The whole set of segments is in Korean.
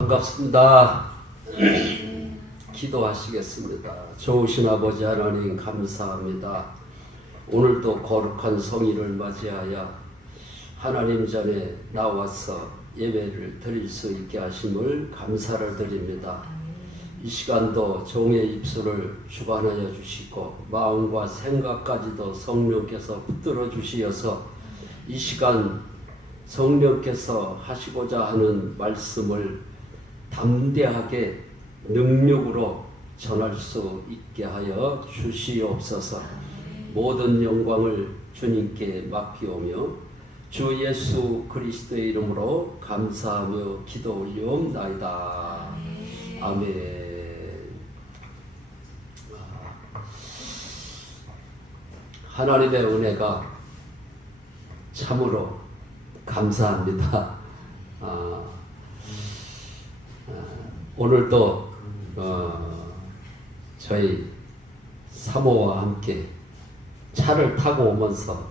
반갑습니다. 기도하시겠습니다. 좋으신 아버지 하나님 감사합니다. 오늘도 거룩한 성일을 맞이하여 하나님 전에 나와서 예배를 드릴 수 있게 하심을 감사를 드립니다. 이 시간도 종의 입술을 주관하여 주시고 마음과 생각까지도 성령께서 붙들어 주시어서 이 시간 성령께서 하시고자 하는 말씀을 담대하게 능력으로 전할 수 있게 하여 주시옵소서. 모든 영광을 주님께 맡기오며 주 예수 그리스도의 이름으로 감사하며 기도 올리옵나이다. 아멘. 하나님의 은혜가 참으로 감사합니다. 오늘도 저희 사모와 함께 차를 타고 오면서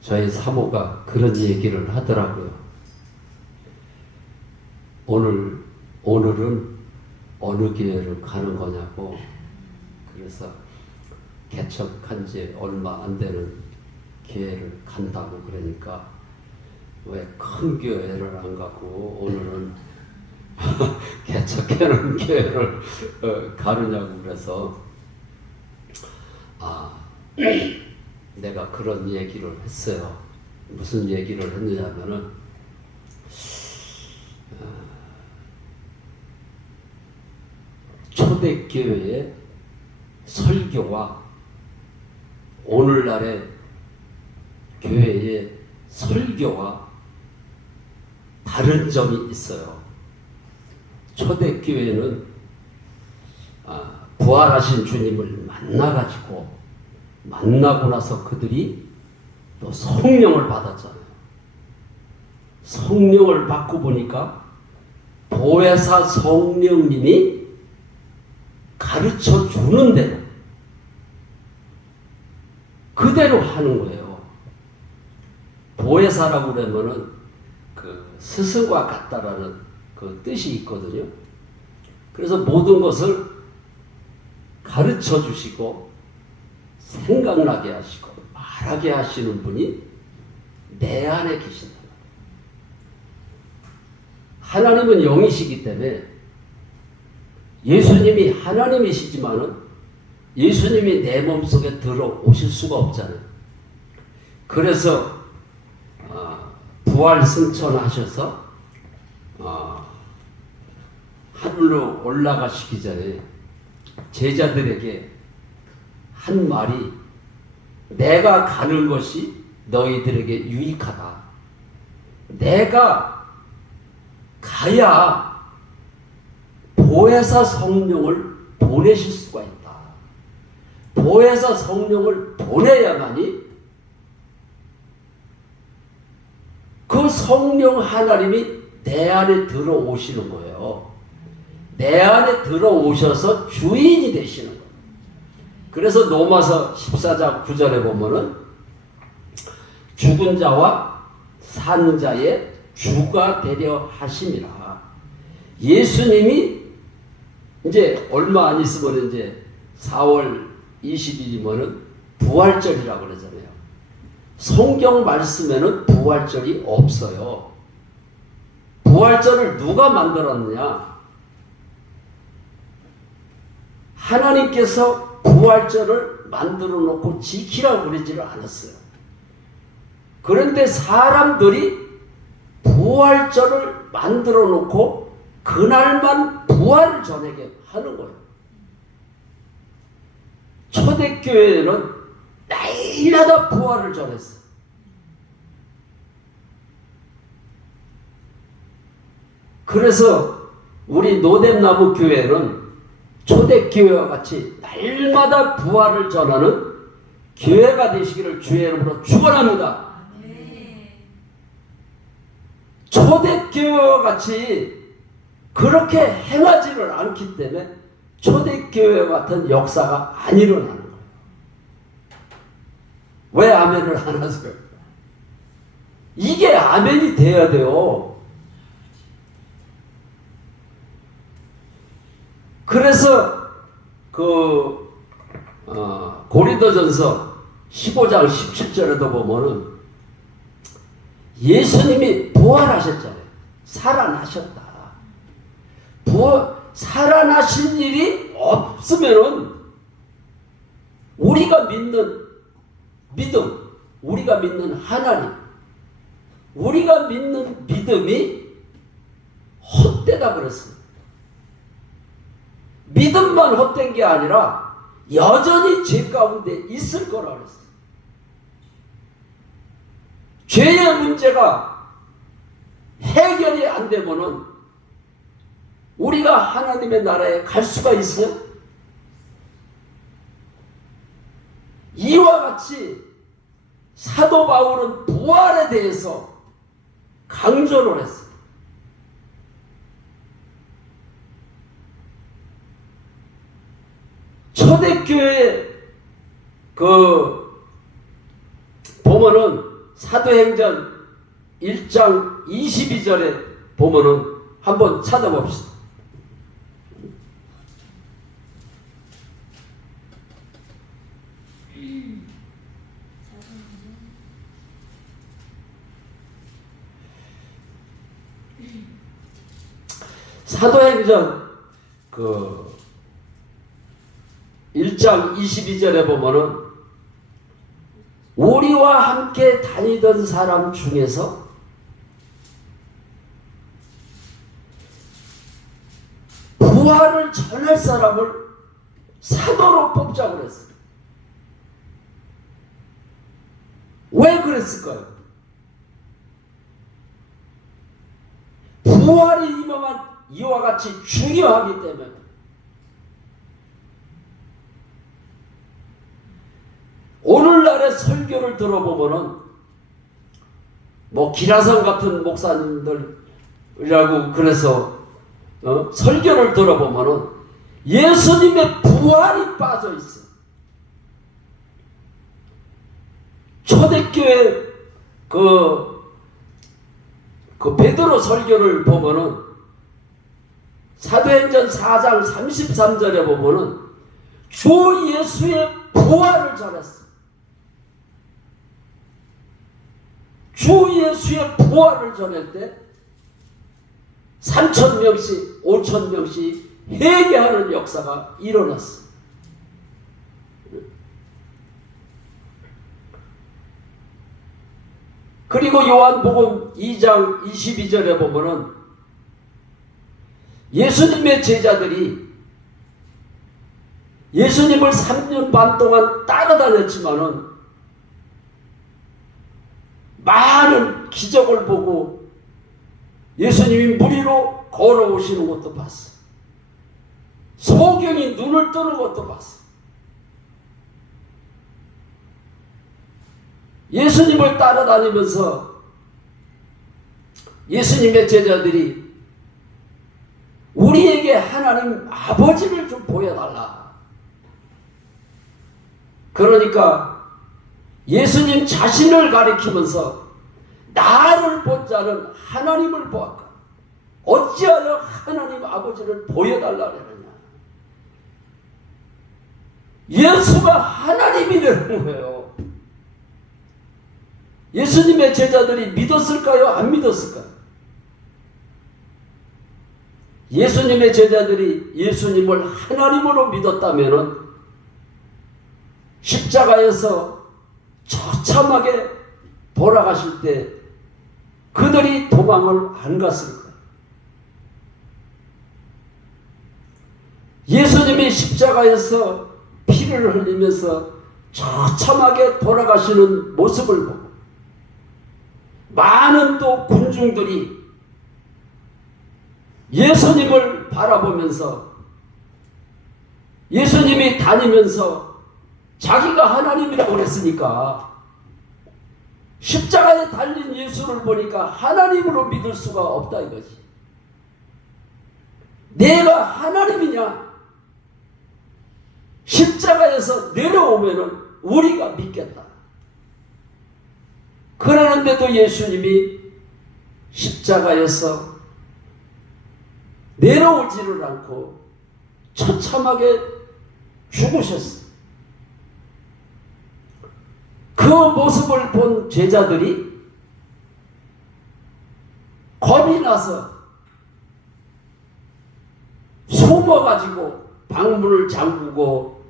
저희 사모가 그런 얘기를 하더라고요. 오늘은 어느 교회를 가는 거냐고. 그래서 개척한 지 얼마 안 되는 교회를 간다고 그러니까 왜 큰 교회를 안 가고 오늘은 개척해놓은 교회를 가느냐고 그래서 내가 그런 얘기를 했어요. 무슨 얘기를 했느냐면은 초대교회의 설교와 오늘날의 교회의 설교와 다른 점이 있어요. 초대교회는 부활하신 주님을 만나고 나서 그들이 또 성령을 받았잖아요. 성령을 받고 보니까 보혜사 성령님이 가르쳐 주는 대로 그대로 하는 거예요. 보혜사라고 그러면은 스승과 같다라는 그 뜻이 있거든요. 그래서 모든 것을 가르쳐 주시고 생각나게 하시고 말하게 하시는 분이 내 안에 계신다. 하나님은 영이시기 때문에 예수님이 하나님이시지만은 예수님이 내 몸속에 들어오실 수가 없잖아요. 그래서 부활 승천하셔서 하늘로 올라가시기 전에 제자들에게 한 말이 내가 가는 것이 너희들에게 유익하다. 내가 가야 보혜사 성령을 보내실 수가 있다. 보혜사 성령을 보내야만이 그 성령 하나님이 내 안에 들어오시는 거예요. 내 안에 들어오셔서 주인이 되시는 거예요. 그래서 로마서 14장 9절에 보면은 죽은 자와 사는 자의 주가 되려 하심이라. 예수님이 이제 얼마 안 있으면 이제 4월 20일이면은 부활절이라고 그러잖아요. 성경 말씀에는 부활절이 없어요. 부활절을 누가 만들었느냐? 하나님께서 부활절을 만들어 놓고 지키라고 그러지를 않았어요. 그런데 사람들이 부활절을 만들어 놓고 그날만 부활을 전하게 하는 거예요. 초대교회는 날마다 부활을 전했어요. 그래서 우리 노뎀나무 교회는 초대교회와 같이 날마다 부활을 전하는 교회가 되시기를 주의 이름으로 축원합니다. 초대교회와 같이 그렇게 행하지를 않기 때문에 초대교회와 같은 역사가 안 일어나는 거예요. 왜 아멘을 안 하세요? 이게 아멘이 돼야 돼요. 그래서 고린도전서 15장 17절에도 보면은 예수님이 부활하셨잖아요. 살아나셨다. 살아나신 일이 없으면은 우리가 믿는 믿음, 우리가 믿는 하나님, 우리가 믿는 믿음이 헛되다 그랬습니다. 믿음만 헛된 게 아니라 여전히 죄 가운데 있을 거라 그랬어요. 죄의 문제가 해결이 안 되면은 우리가 하나님의 나라에 갈 수가 있어요? 이와 같이 사도 바울은 부활에 대해서 강조를 했어요. 초대교회 보면은 사도행전 1장 22절에 보면은 한번 찾아봅시다. 사도행전 1장 22절에 보면은 우리와 함께 다니던 사람 중에서 부활을 전할 사람을 사도로 뽑자고 그랬어요. 왜 그랬을까요? 부활이 이와 같이 중요하기 때문에. 오늘날의 설교를 들어보면은 기라성 같은 목사님들이라고 그래서 설교를 들어보면은 예수님의 부활이 빠져 있어. 초대교회 베드로 설교를 보면은 사도행전 4장 33절에 보면은 주 예수의 부활을 전했어. 주 예수의 부활을 전할 때 3,000명씩 5,000명씩 회개하는 역사가 일어났어. 그리고 요한복음 2장 22절에 보면은 예수님의 제자들이 예수님을 3년 반 동안 따라다녔지만은 많은 기적을 보고 예수님이 물 위로 걸어오시는 것도 봤어. 소경이 눈을 뜨는 것도 봤어. 예수님을 따라다니면서 예수님의 제자들이 우리에게 하나님 아버지를 좀 보여달라. 그러니까 예수님 자신을 가리키면서 나를 본 자는 하나님을 보았다. 어찌하여 하나님 아버지를 보여달라 그러느냐. 예수가 하나님이라는 거예요. 예수님의 제자들이 믿었을까요? 안 믿었을까요? 예수님의 제자들이 예수님을 하나님으로 믿었다면 십자가에서 처참하게 돌아가실 때 그들이 도망을 안 갔을 거예요. 예수님이 십자가에서 피를 흘리면서 처참하게 돌아가시는 모습을 보고 많은 또 군중들이 예수님을 바라보면서 예수님이 다니면서 자기가 하나님이라고 그랬으니까 십자가에 달린 예수를 보니까 하나님으로 믿을 수가 없다 이거지. 내가 하나님이냐? 십자가에서 내려오면은 우리가 믿겠다. 그러는데도 예수님이 십자가에서 내려오지를 않고 처참하게 죽으셨어요. 그 모습을 본 제자들이 겁이 나서 숨어가지고 방문을 잠그고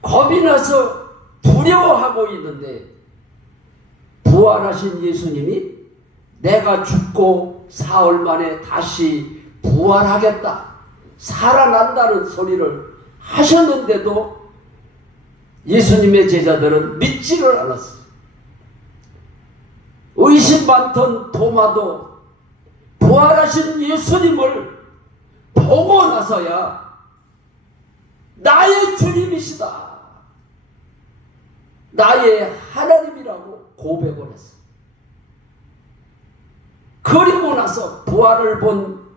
겁이 나서 두려워하고 있는데 부활하신 예수님이 내가 죽고 사흘 만에 다시 부활하겠다, 살아난다는 소리를 하셨는데도 예수님의 제자들은 믿지를 않았어요. 의심 많던 도마도 부활하신 예수님을 보고 나서야 나의 주님이시다, 나의 하나님이라고 고백을 했어요. 그리고 나서 부활을 본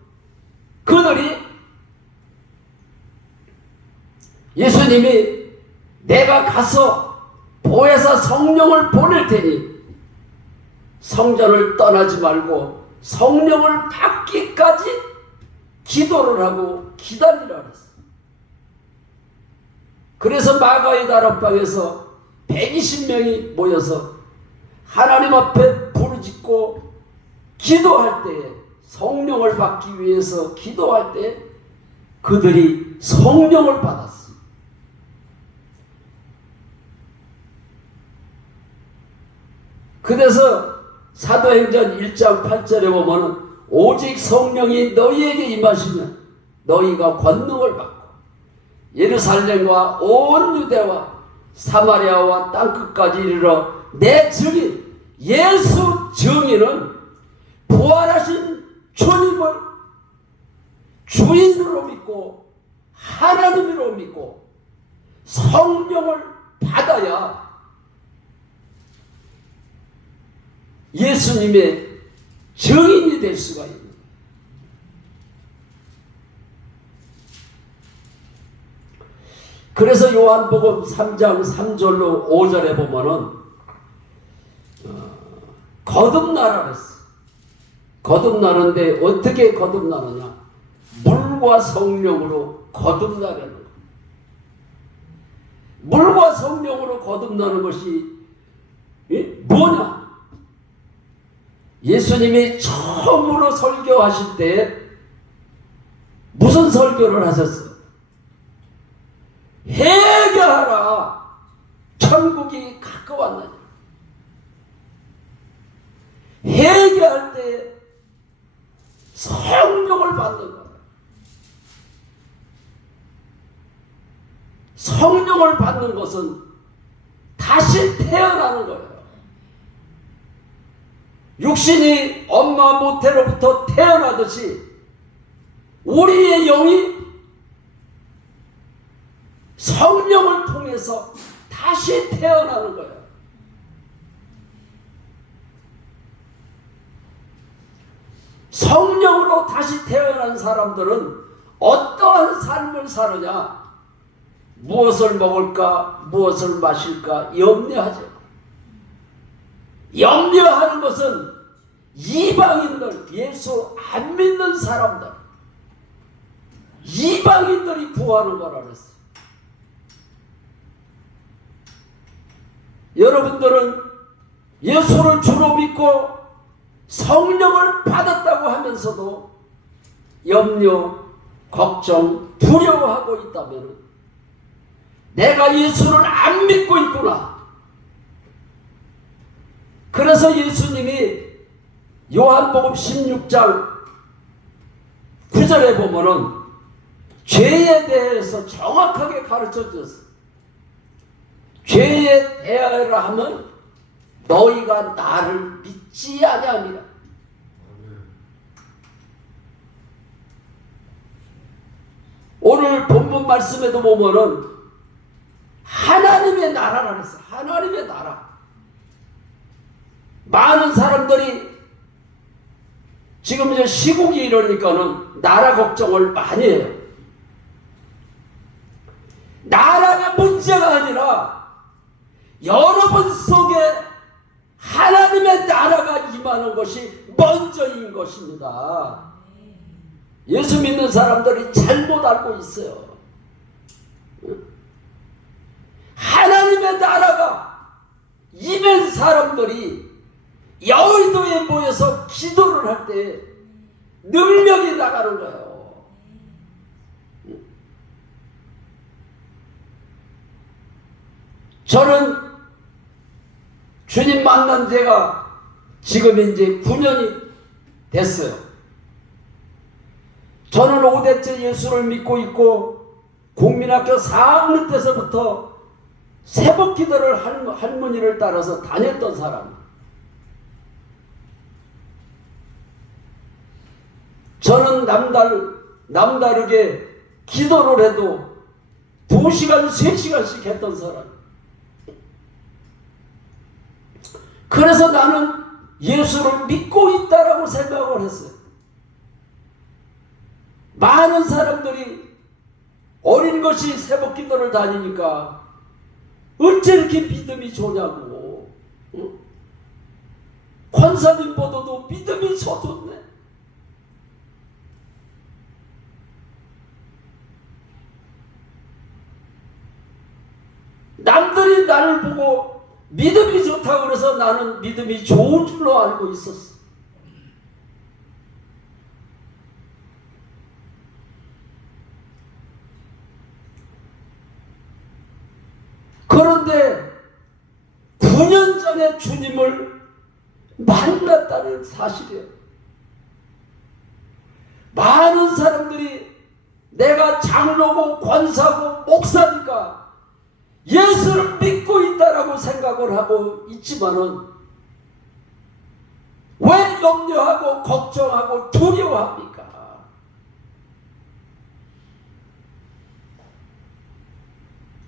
그들이 예수님이 내가 가서 보혜사 성령을 보낼 테니 성전을 떠나지 말고 성령을 받기까지 기도를 하고 기다리라 그랬어요. 그래서 마가의 다락방에서 120명이 모여서 하나님 앞에 부르짖고 기도할 때에, 성령을 받기 위해서 기도할 때 그들이 성령을 받았어요. 그래서 사도행전 1장 8절에 보면은 오직 성령이 너희에게 임하시면 너희가 권능을 받고 예루살렘과 온 유대와 사마리아와 땅끝까지 이르러 내 증인, 예수 증인은 부활하신 주님을 주인으로 믿고 하나님으로 믿고 성령을 받아야 예수님의 증인이 될 수가 있는 거예요. 그래서 요한복음 3장 3절로 5절에 보면은 거듭나라 그랬어. 거듭나는데 어떻게 거듭나느냐? 물과 성령으로 거듭나려는 거예요. 물과 성령으로 거듭나는 것이 뭐냐? 예수님이 처음으로 설교하실 때 무슨 설교를 하셨어요? 회개하라, 천국이 가까웠느니라. 회개할 때 성령을 받는 거예요. 성령을 받는 것은 다시 태어나는 거예요. 육신이 엄마 모태로부터 태어나듯이 우리의 영이 성령을 통해서 다시 태어나는 거예요. 성령으로 다시 태어난 사람들은 어떠한 삶을 사느냐? 무엇을 먹을까, 무엇을 마실까 염려하죠. 염려하는 것은 이방인들, 예수 안 믿는 사람들, 이방인들이 구하는 거라 그랬어요. 여러분들은 예수를 주로 믿고 성령을 받았다고 하면서도 염려, 걱정, 두려워하고 있다면 내가 예수를 안 믿고 있구나. 그래서 예수님이 요한복음 16장 9절에 보면은 죄에 대해서 정확하게 가르쳐 줬어요. 죄에 대하여라 하면 너희가 나를 믿지 아니함이라. 오늘 본문 말씀에도 보면은 하나님의 나라라 그랬어. 하나님의 나라. 많은 사람들이 지금 이제 시국이 이러니까는 나라 걱정을 많이 해요. 나라가 문제가 아니라 여러분 속에 하나님의 나라가 임하는 것이 먼저인 것입니다. 예수 믿는 사람들이 잘못 알고 있어요. 하나님의 나라가 임한 사람들이 여의도에 모여서 기도를 할 때 능력이 나가는 거예요. 저는 주님 만난 지가 지금 이제 9년이 됐어요. 저는 5대째 예수를 믿고 있고 국민학교 4학년 때서부터 새벽 기도를 할머니를 따라서 다녔던 사람. 저는 남다르게 기도를 해도 2시간, 3시간씩 했던 사람. 그래서 나는 예수를 믿고 있다라고 생각을 했어요. 많은 사람들이 어린 것이 새벽 기도를 다니니까 어째 이렇게 믿음이 좋냐고. 권사님보다도 믿음이 더 좋네. 남들이 나를 보고 믿음이 좋다고 그래서 나는 믿음이 좋은 줄로 알고 있었어. 그런데 9년 전에 주님을 만났다는 사실이에요. 많은 사람들이 내가 장로고 권사고 목사니까 예수를 믿고 있다라고 생각을 하고 있지만은 왜 염려하고 걱정하고 두려워합니까?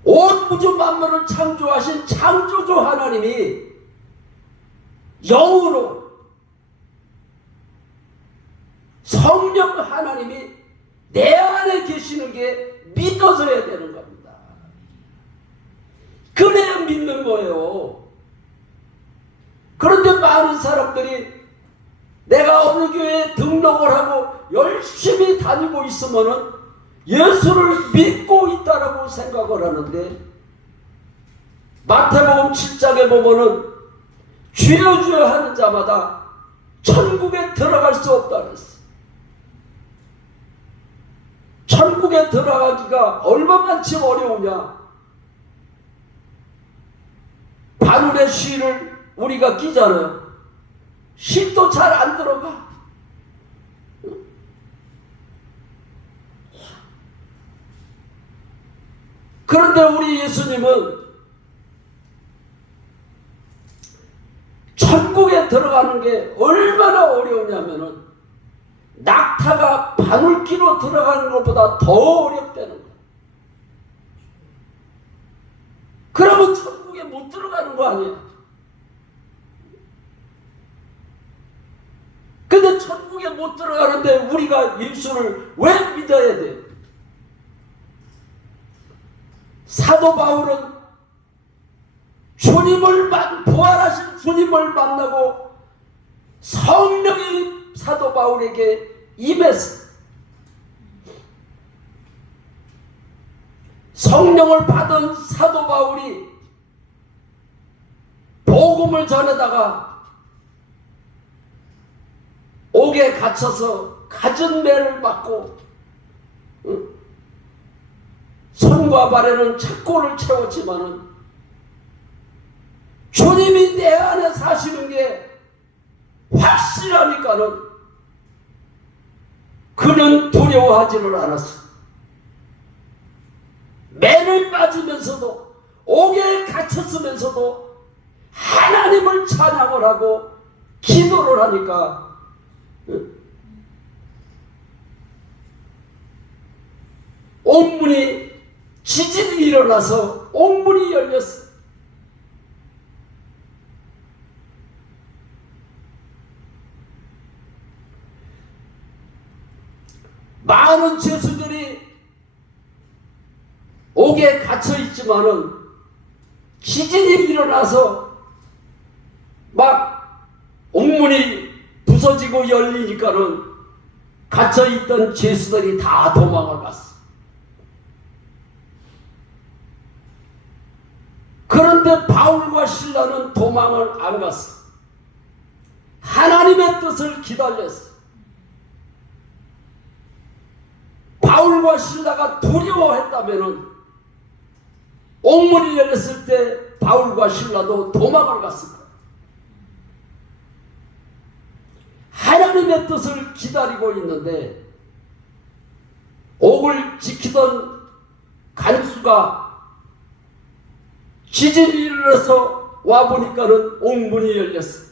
온 우주 만물을 창조하신 창조주 하나님이 영으로 성령 하나님이 내 안에 계시는 게 믿어져야 되는 겁니다. 그래야 믿는 거예요. 그런데 많은 사람들이 내가 어느 교회에 등록을 하고 열심히 다니고 있으면은 예수를 믿고 있다라고 생각을 하는데, 마태복음 7장에 보면은 주여 주여 하는 자마다 천국에 들어갈 수 없다 그랬어. 천국에 들어가기가 얼마만치 어려우냐. 바울의 시를 우리가 끼잖아요. 시도 잘 안 들어가. 그런데 우리 예수님은 천국에 들어가는 게 얼마나 어려우냐면은 낙타가 바늘기로 들어가는 것보다 더 어렵다는 거예요. 그러면 천국에 못 들어가는 거 아니에요? 근데 천국에 못 들어가는데 우리가 예수를 왜 믿어야 돼? 사도 바울은 부활하신 주님을 만나고 성령이 사도 바울에게 임했어. 성령을 받은 사도 바울이 복음을 전하다가 옥에 갇혀서 갖은 매를 맞고 손과 발에는 착고를 채웠지만은 주님이 내 안에 사시는 게 확실하니까는 그는 두려워하지를 않았어. 매를 맞으면서도 옥에 갇혔으면서도 하나님을 찬양을 하고 기도를 하니까 옥문이 지진이 일어나서 옥문이 열렸어. 많은 죄수들이 옥에 갇혀 있지만은 지진이 일어나서 막 옥문이 부서지고 열리니까는 갇혀있던 죄수들이 다 도망을 갔어. 그런데 바울과 실라는 도망을 안 갔어. 하나님의 뜻을 기다렸어. 바울과 실라가 두려워했다면은 옥문이 열렸을 때 바울과 실라도 도망을 갔을 거야. 하나님의 뜻을 기다리고 있는데 옥을 지키던 간수가 지진이 일어나서 와보니까는 옥문이 열렸어.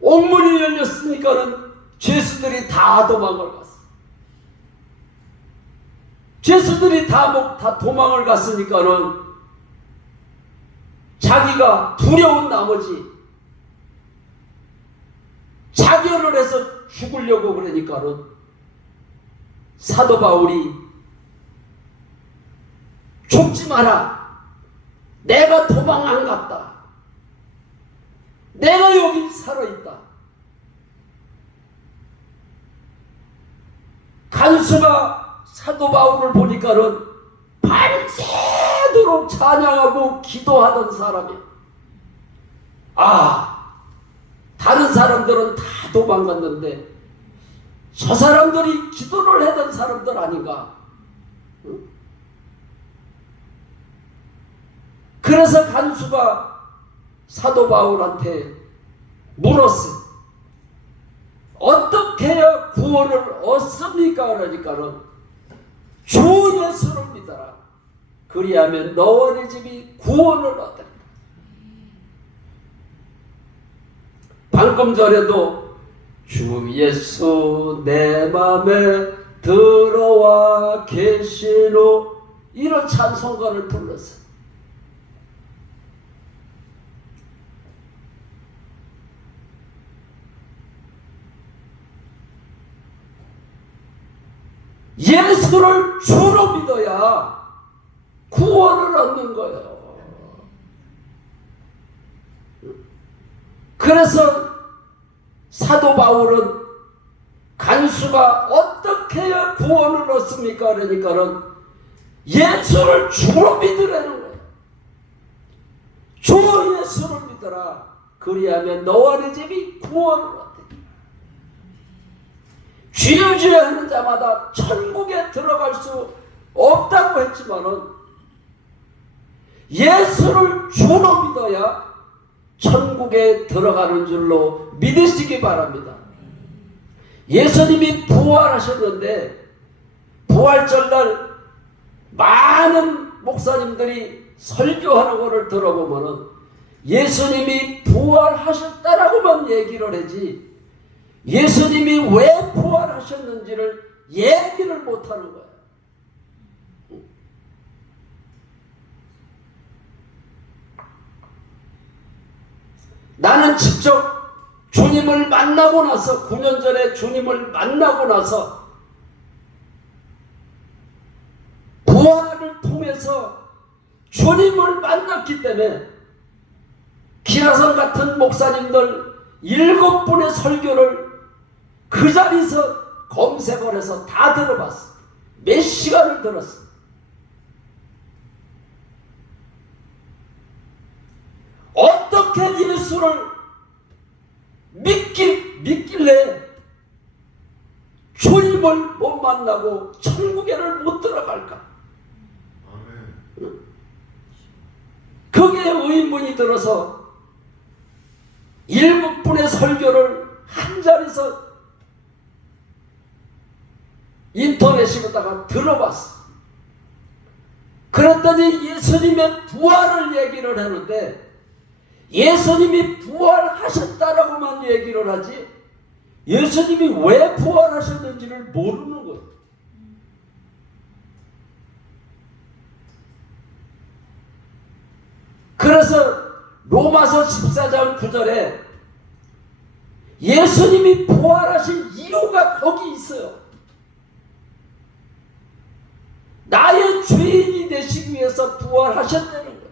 옥문이 열렸으니까는 죄수들이 다 도망을 갔어. 죄수들이 다 도망을 갔으니까는 자기가 두려운 나머지 자결을 해서 죽으려고 그러니까는 사도 바울이 죽지 마라. 내가 도망 안 갔다. 내가 여기 살아있다. 간수가 사도 바울을 보니까는 밤새도록 찬양하고 기도하던 사람이야. 다른 사람들은 다 도망갔는데 저 사람들이 기도를 하던 사람들 아닌가? 그래서 간수가 사도 바울한테 물었어. 어떻게 해야 구원을 얻습니까? 그러니까는 주 예수를 믿어라. 그리하면 너와 네 집이 구원을 얻으리라. 방금 전에도 주 예수 내 맘에 들어와 계시노 이런 찬송가를 불렀어요. 예수를 주로 믿어야 구원을 얻는 거예요. 그래서 사도 바울은 간수가 어떻게 해야 구원을 얻습니까? 그러니까는 예수를 주로 믿으라는 거예요. 주 예수를 믿어라. 그리하면 너와 네 집이 구원을 얻으리라. 주여 주여 하는 자마다 천국에 들어갈 수 없다고 했지만은 예수를 주로 믿어야 천국에 들어가는 줄로 믿으시기 바랍니다. 예수님이 부활하셨는데 부활절날 많은 목사님들이 설교하는 것을 들어보면은 예수님이 부활하셨다라고만 얘기를 하지 예수님이 왜 부활하셨는지를 얘기를 못하는 거예요. 나는 직접 주님을 만나고 나서 9년 전에 주님을 만나고 나서 부활을 통해서 주님을 만났기 때문에 기라성 같은 목사님들 7분의 설교를 그 자리에서 검색을 해서 다 들어봤어. 몇 시간을 들었어. 어떻게 예수를 믿길래 주님을 못 만나고 천국에를 못 들어갈까? 그게 의문이 들어서 7분의 설교를 한 자리에서 인터넷으로다가 들어봤어. 그랬더니 예수님의 부활을 얘기를 하는데 예수님이 부활하셨다라고만 얘기를 하지 예수님이 왜 부활하셨는지를 모르는 거예요. 그래서 로마서 14장 9절에 예수님이 부활하신 이유가 거기 있어요. 나의 죄인이 되시기 위해서 부활하셨다는 거예요.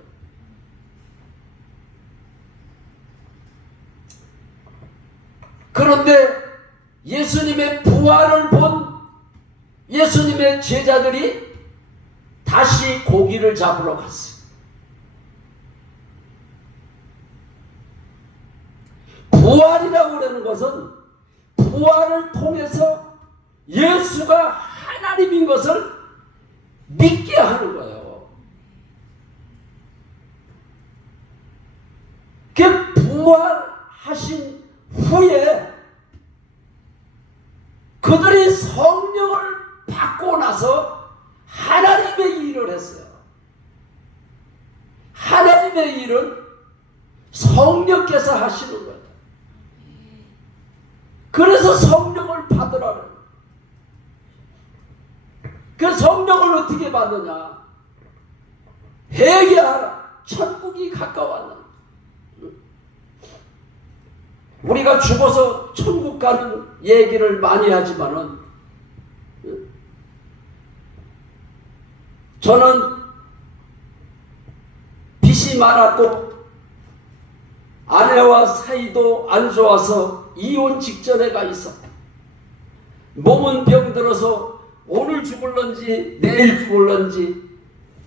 그런데 예수님의 부활을 본 예수님의 제자들이 다시 고기를 잡으러 갔어요. 부활이라고 하는 것은 부활을 통해서 예수가 하나님인 것을 믿게 하는 거예요. 그 부활하신 후에 그들이 성령을 받고 나서 하나님의 일을 했어요. 하나님의 일은 성령께서 하시는 거예요. 그래서 성령을 받으라는 거예요. 그 성령을 어떻게 받느냐? 회개하라. 천국이 가까웠다. 우리가 죽어서 천국 가는 얘기를 많이 하지만은 저는 빚이 많았고 아내와 사이도 안 좋아서 이혼 직전에 가 있어. 몸은 병들어서 오늘 죽을런지 내일 죽을런지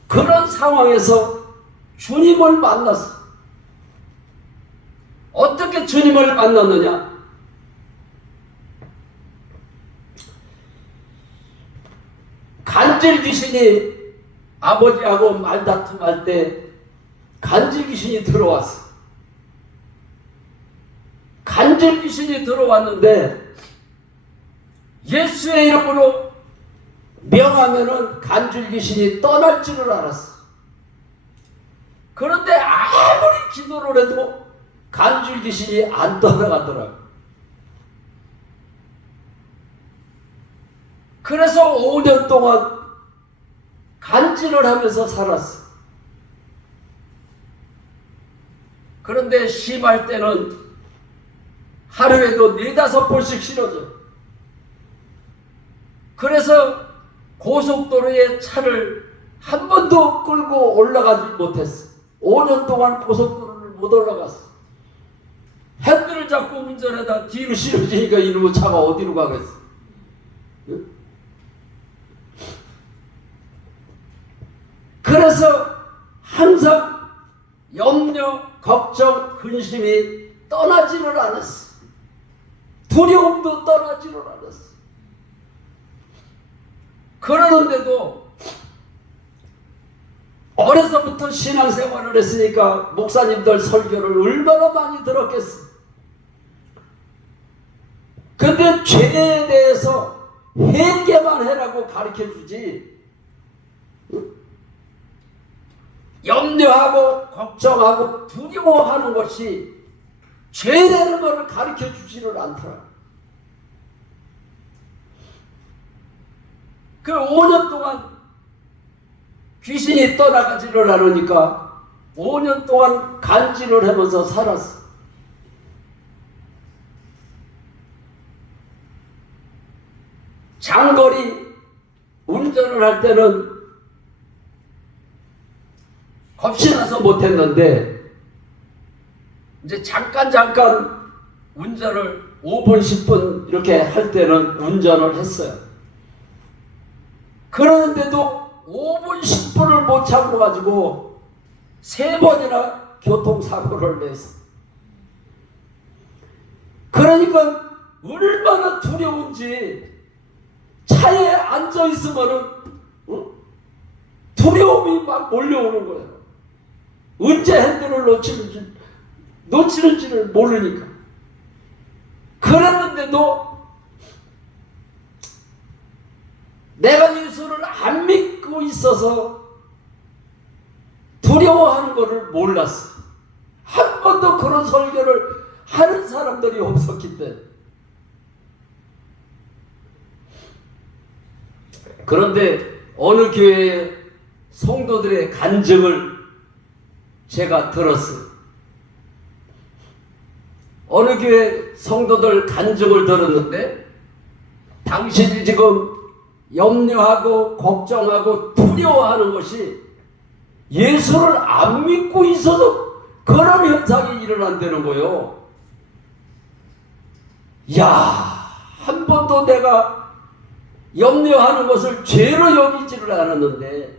그런 상황에서 주님을 만났어. 어떻게 주님을 만났느냐? 간질 귀신이 아버지하고 말다툼할 때 간질 귀신이 들어왔어. 간질 귀신이 들어왔는데 예수의 이름으로 명하면은 간질 귀신이 떠날 줄을 알았어. 그런데 아무리 기도를 해도 간질 귀신이 안 떠나가더라고. 그래서 5년 동안 간질을 하면서 살았어. 그런데 심할 때는 하루에도 4-5번씩 싫어져. 그래서 고속도로에 차를 한 번도 끌고 올라가지 못했어. 5년 동안 고속도로를 못 올라갔어. 핸들을 잡고 운전하다 뒤로 실어지니까 이놈의 차가 어디로 가겠어. 응? 그래서 항상 염려, 걱정, 근심이 떠나지를 않았어. 두려움도 떠나지를 않았어. 그러는데도 어려서부터 신앙생활을 했으니까 목사님들 설교를 얼마나 많이 들었겠어. 근데 죄에 대해서 회개만 해라고 가르쳐주지, 염려하고 걱정하고 두려워하는 것이 죄라는 것을 가르쳐주지를 않더라. 그 5년 동안 귀신이 떠나가지를 않으니까 5년 동안 간질을 하면서 살았어. 장거리 운전을 할 때는 겁나서 못했는데 이제 잠깐 운전을 5분 10분 이렇게 할 때는 운전을 했어요. 그러는데도 5분 10분을 못 참아가지고 3번이나 교통사고를 냈어. 그러니까 얼마나 두려운지 차에 앉아있으면은 두려움이 막 몰려오는 거예요. 언제 핸들을 놓치는지를 모르니까. 그랬는데도 내가 예수를 안 믿고 있어서 두려워하는 것을 몰랐어. 한 번도 그런 설교를 하는 사람들이 없었기 때문에. 그런데 어느 교회의 성도들의 간증을 제가 들었어요. 어느 교회 성도들 간증을 들었는데 당신이 지금 염려하고 걱정하고 두려워하는 것이 예수를 안 믿고 있어서 그런 현상이 일어난다는 거요. 야, 한 번도 내가 염려하는 것을 죄로 여기지를 않았는데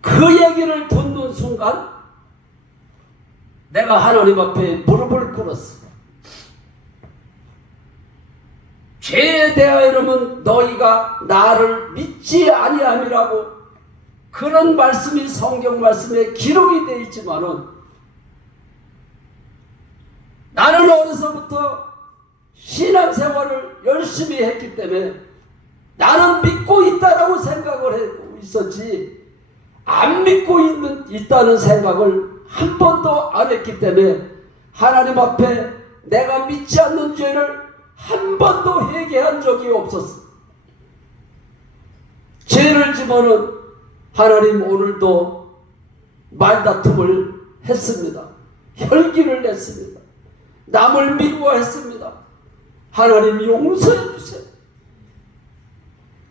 그 얘기를 듣는 순간 내가 하나님 앞에 무릎을 꿇었어. 죄에 대하여는 너희가 나를 믿지 아니함이라고 그런 말씀이 성경 말씀에 기록이 되어 있지만은 나는 어려서부터 신앙생활을 열심히 했기 때문에 나는 믿고 있다라고 생각을 하고 있었지 안 믿고 있다는 생각을 한 번도 안 했기 때문에 하나님 앞에 내가 믿지 않는 죄를 한 번도 회개한 적이 없었어. 죄를 지면은 하나님 오늘도 말다툼을 했습니다. 혈기를 냈습니다. 남을 미워했습니다. 하나님 용서해 주세요.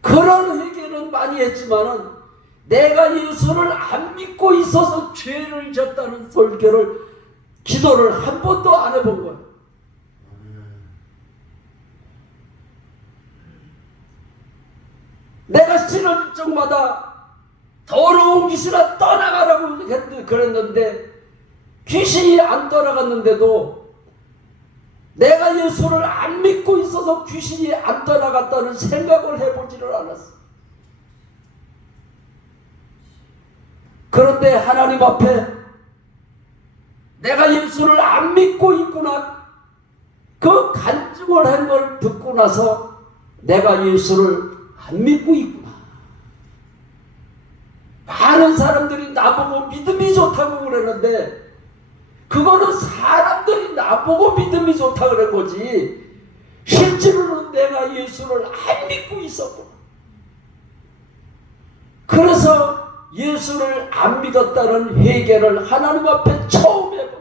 그런 회개는 많이 했지만은 내가 예수를 안 믿고 있어서 죄를 졌다는 설교를 기도를 한 번도 안 해본 거예요. 내가 쓰러질 적마다 더러운 귀신아 떠나가라고 그랬는데 귀신이 안 떠나갔는데도 내가 예수를 안 믿고 있어서 귀신이 안 떠나갔다는 생각을 해보지를 않았어. 그런데 하나님 앞에 내가 예수를 안 믿고 있구나 그 간증을 한 걸 듣고 나서 내가 예수를 안 믿고 있구나. 많은 사람들이 나보고 믿음이 좋다고 그러는데 그거는 사람들이 나보고 믿음이 좋다고 그런 거지 실제로는 내가 예수를 안 믿고 있었구나. 그래서 예수를 안 믿었다는 회개를 하나님 앞에 처음 해본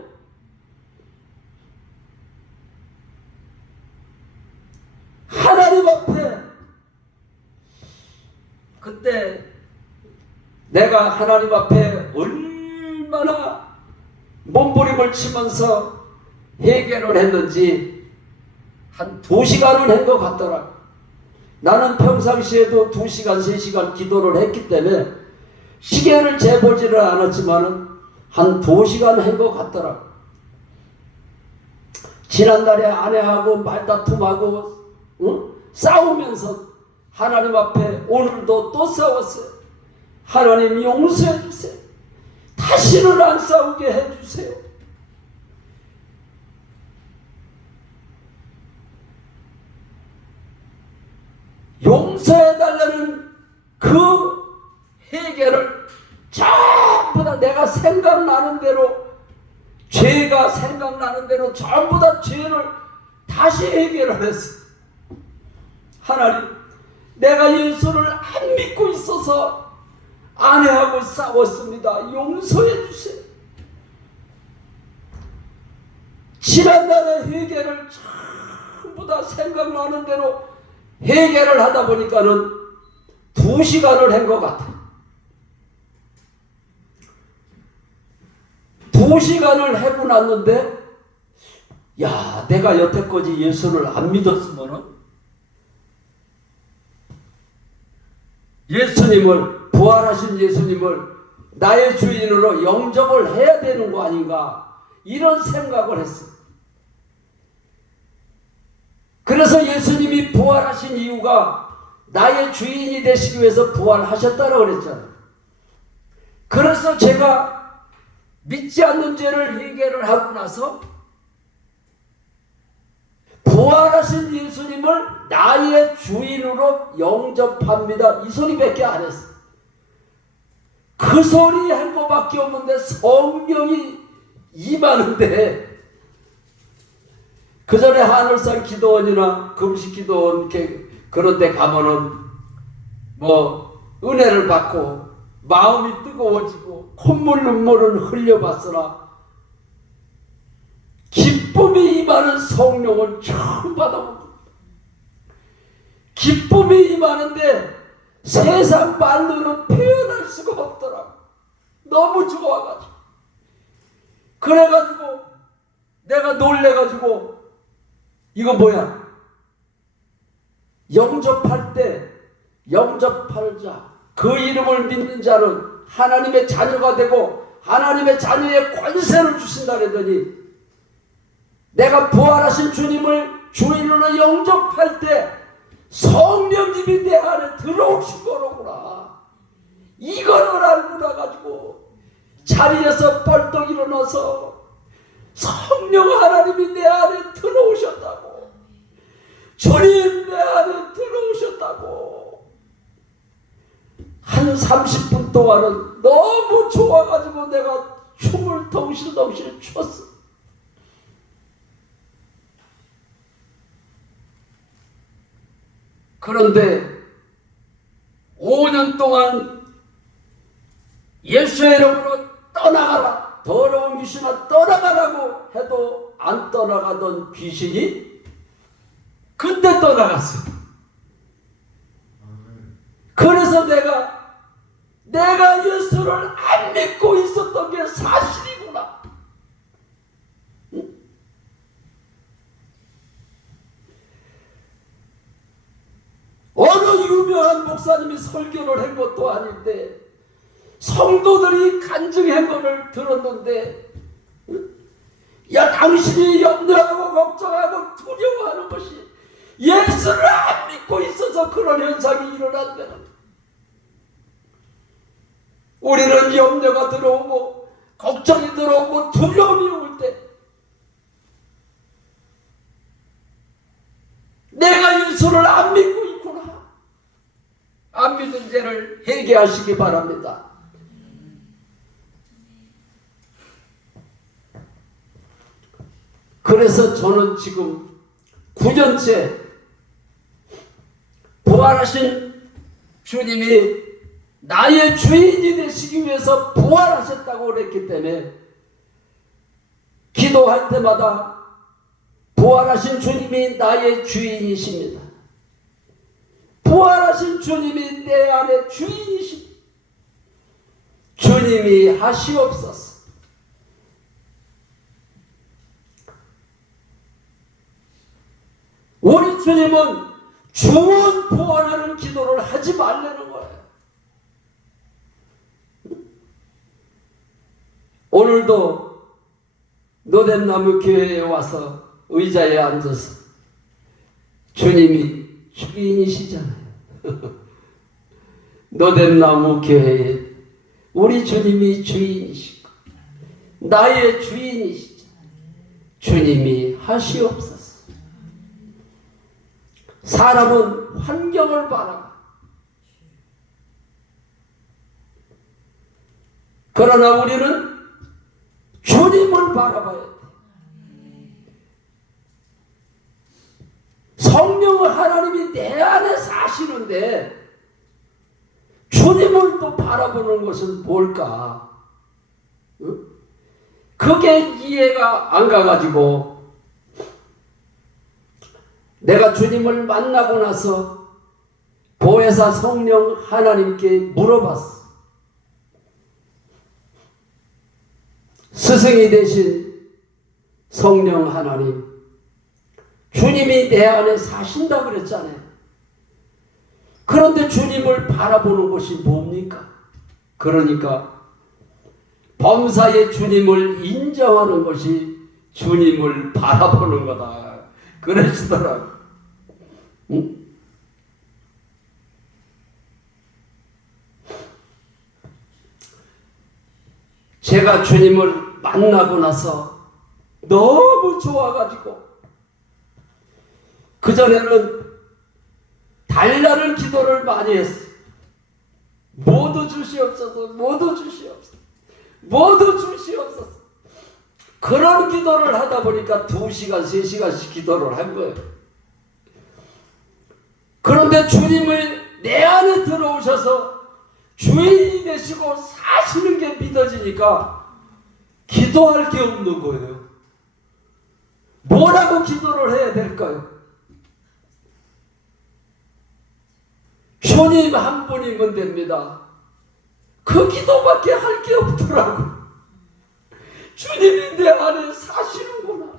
하나님 앞에 그때 내가 하나님 앞에 얼마나 몸부림을 치면서 회개를 했는지 한 2시간은 한 것 같더라. 나는 평상시에도 2시간, 3시간 기도를 했기 때문에 시계를 재보지를 않았지만은 한 2시간 한 것 같더라. 지난달에 아내하고 말다툼하고 싸우면서 하나님 앞에 오늘도 또 싸웠어요. 하나님 용서해 주세요. 다시는 안 싸우게 해 주세요. 용서해 달라는 그 회개를 전부 다 내가 생각나는 대로 죄가 생각나는 대로 전부 다 죄를 다시 회개를 했어. 하나님, 내가 예수를 안 믿고 있어서 아내하고 싸웠습니다. 용서해 주세요. 지난날의 회개를 전부 다 생각나는 대로 회개를 하다 보니까는 2시간을 한 것 같아. 2시간을 하고 났는데 야, 내가 여태까지 예수를 안 믿었으면은 예수님을, 부활하신 예수님을 나의 주인으로 영접을 해야 되는 거 아닌가, 이런 생각을 했어. 그래서 예수님이 부활하신 이유가 나의 주인이 되시기 위해서 부활하셨다고 그랬잖아요. 그래서 제가 믿지 않는 죄를 회개를 하고 나서 부활하신 예수님을 나의 주인으로 영접합니다, 이 소리밖에 안 했어. 그 소리 한 거밖에 없는데 성령이 임하는데, 그 전에 하늘산 기도원이나 금식 기도원 그런 데 가면은 뭐 은혜를 받고 마음이 뜨거워지고 콧물 눈물을 흘려봤으나 기쁨이 임하는 성령을 처음 받아봅니다. 기쁨이 임하는데 세상 말로는 표현할 수가 없더라고. 너무 좋아가지고. 그래가지고 내가 놀래가지고 이거 뭐야? 영접할 때 영접할 자, 그 이름을 믿는 자는 하나님의 자녀가 되고 하나님의 자녀의 권세를 주신다 그랬더니 내가 부활하신 주님을 주인으로 영접할 때 성령님이 내 안에 들어오신 거로구나. 이거를 알고 나가지고 자리에서 벌떡 일어나서 성령 하나님이 내 안에 들어오셨다고, 주님 내 안에 들어오셨다고. 한 30분 동안은 너무 좋아가지고 내가 춤을 덩실덩실 췄어. 그런데 5년 동안 예수의 이름으로 떠나가라, 더러운 귀신아 떠나가라고 해도 안 떠나가던 귀신이 그때 떠나갔어요. 그래서 내가 예수를 안 믿고 있었던 게 사실이구나. 어느 유명한 목사님이 설교를 한 것도 아닌데 성도들이 간증한 것을 들었는데, 야, 당신이 염려하고 걱정하고 두려워하는 것이 예수를 안 믿고 있어서 그런 현상이 일어난다는. 우리는 염려가 들어오고 걱정이 들어오고 두려움이 올 때 내가 예수를 안 믿고 있구나. 안 믿은 죄를 회개하시기 바랍니다. 그래서 저는 지금 9년째 부활하신 주님이 나의 주인이 되시기 위해서 부활하셨다고 그랬기 때문에 기도할 때마다 부활하신 주님이 나의 주인이십니다. 부활하신 주님이 내 안에 주인이십니다. 주님이 하시옵소서. 우리 주님은 주원 부활하는 기도를 하지 말라는 거예요. 오늘도 노뎀나무 교회에 와서 의자에 앉아서 주님이 주인이시잖아요. 노뎀나무 교회에 우리 주님이 주인이시고 나의 주인이시잖아요. 주님이 하시옵소서. 사람은 환경을 바라봐. 그러나 우리는 주님을 바라봐야 돼. 성령 하나님이 내 안에 사시는데 주님을 또 바라보는 것은 뭘까? 응? 그게 이해가 안 가가지고 내가 주님을 만나고 나서 보혜사 성령 하나님께 물어봤어. 스승이 되신 성령 하나님, 주님이 내 안에 사신다 그랬잖아요. 그런데 주님을 바라보는 것이 뭡니까? 그러니까 범사의 주님을 인정하는 것이 주님을 바라보는 거다 그러시더라고요. 응? 제가 주님을 만나고 나서 너무 좋아가지고 그전에는 달라는 기도를 많이 했어요. 모두 주시옵소서, 모두 주시옵소서, 모두 주시옵소서. 그런 기도를 하다 보니까 2시간, 3시간씩 기도를 한 거예요. 그런데 주님을 내 안에 들어오셔서 주인이 되시고 사시는 게 믿어지니까 기도할 게 없는 거예요. 뭐라고 기도를 해야 될까요? 주님 한 분이면 됩니다. 그 기도밖에 할 게 없더라고. 주님이 내 안에 사시는구나.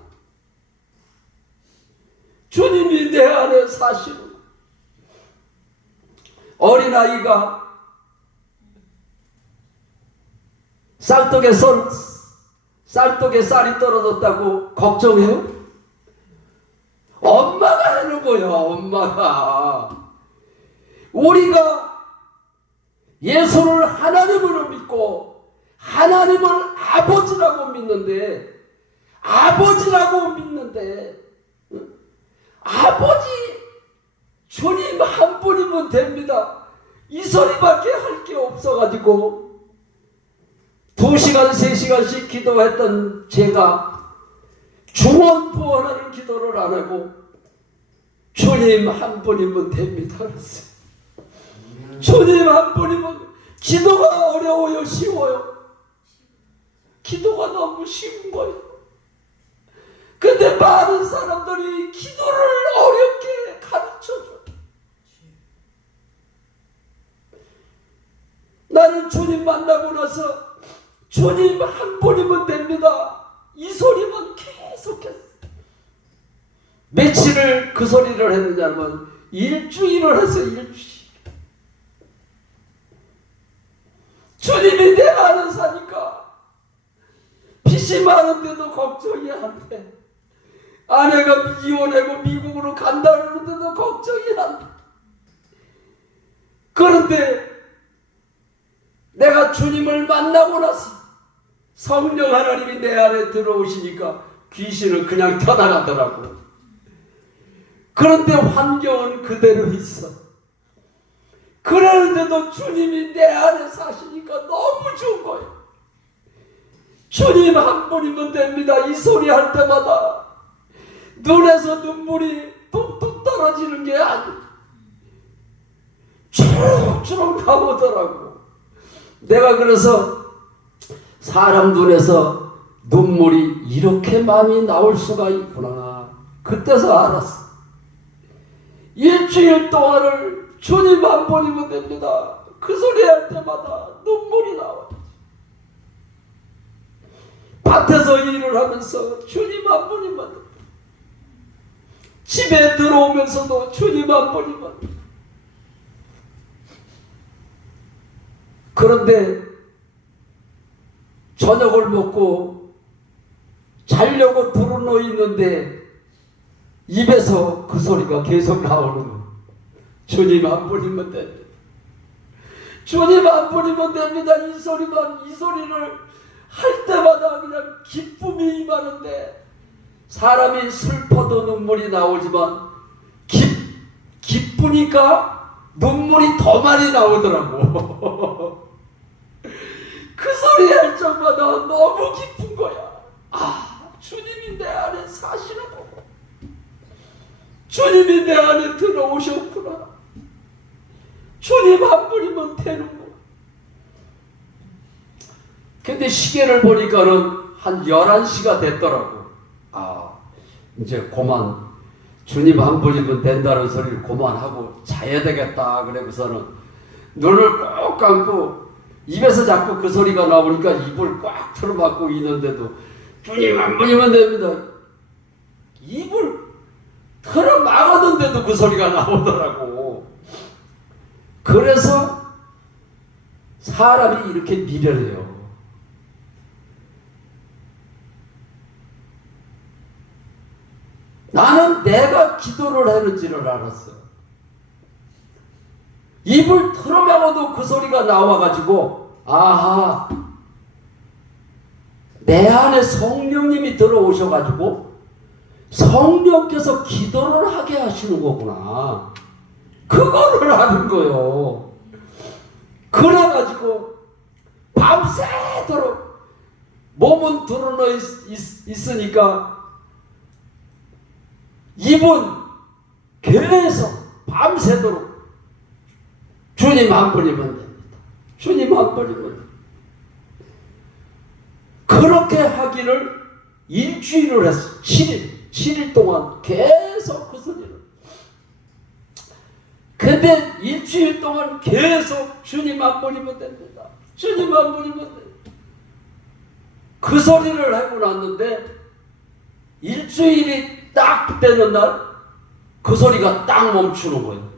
주님이 내 안에 사시는구나. 어린아이가 쌀떡에 쌀이 떨어졌다고 걱정해요? 엄마가 하는 거야. 엄마가. 우리가 예수를 하나님으로 믿고 하나님을 아버지라고 믿는데 아버지 주님 한 분이면 됩니다. 이 소리밖에 할 게 없어가지고 2시간 3시간씩 기도했던 제가 중원부원하는 기도를 안 하고 주님 한 분이면 됩니다 그랬어요. 주님 한 분이면. 기도가 어려워요? 쉬워요? 기도가 너무 쉬운 거예요. 근데 많은 사람들이 기도를 어렵게 가르쳐줘요. 나는 주님 만나고 나서 주님 한 분이면 됩니다. 이 소리만 계속했어요. 며칠을 그 소리를 했느냐면 일주일을 했어요. 일주일. 주님이 내 안에 사니까 빚이 많은데도 걱정이 안 돼. 아내가 이혼하고 미국으로 간다는데도 걱정이 안 돼. 그런데 내가 주님을 만나고 나서 성령 하나님이 내 안에 들어오시니까 귀신은 그냥 떠나가더라고. 그런데 환경은 그대로 있어. 그러는데도 주님이 내 안에 사시니까 너무 좋은 거예요. 주님 한 분이면 됩니다. 이 소리 할 때마다 눈에서 눈물이 뚝뚝 떨어지는 게 아니에요. 주렁주렁 나오더라고. 내가 그래서 사람 눈에서 눈물이 이렇게 많이 나올 수가 있구나. 그때서 알았어. 일주일 동안을 주님 한 분이면 됩니다. 그 소리 할 때마다 눈물이 나와요. 밭에서 일을 하면서 주님 한 분이면 됩니다. 집에 들어오면서도 주님 한 분이면 됩니다. 그런데 저녁을 먹고 자려고 들어놓여 있는데 입에서 그 소리가 계속 나오는 거예요. 주님 한 분이면 됩니다. 주님 한 분이면 됩니다. 이 소리를 할 때마다 그냥 기쁨이 임하는데 사람이 슬퍼도 눈물이 나오지만 기쁘니까 눈물이 더 많이 나오더라고. 그 소리 할 적마다 너무 기쁜 거야. 주님이 내 안에 사시는 거고 주님이 내 안에 들어오셨구나. 주님 한 분이면 되는구나. 근데 시계를 보니까는 한 11시가 됐더라고. 이제 그만 주님 한 분이면 된다는 소리를 그만하고 자야 되겠다. 그래서는 눈을 꼭 감고 입에서 자꾸 그 소리가 나오니까 입을 꽉 틀어막고 있는데도 주님 한 분이면 됩니다. 입을 틀어막았는데도 그 소리가 나오더라고. 그래서 사람이 이렇게 미련해요. 나는 내가 기도를 하는지를 알았어. 입을 틀어막아도 그 소리가 나와가지고 내 안에 성령님이 들어오셔가지고 성령께서 기도를 하게 하시는 거구나. 그거를 하는 거요. 그래가지고 밤새도록 몸은 드러나 있으니까 입은 계속 밤새도록 주님 한 분이면 됩니다. 주님 한 분이면 됩니다. 그렇게 하기를 일주일을 했어. 7일 동안 계속 그 소리를. 근데 일주일 동안 계속 주님 안 버리면 됩니다. 주님 안 버리면 됩니다. 그 소리를 하고 났는데 일주일이 딱 되는 날 그 소리가 딱 멈추는 거예요.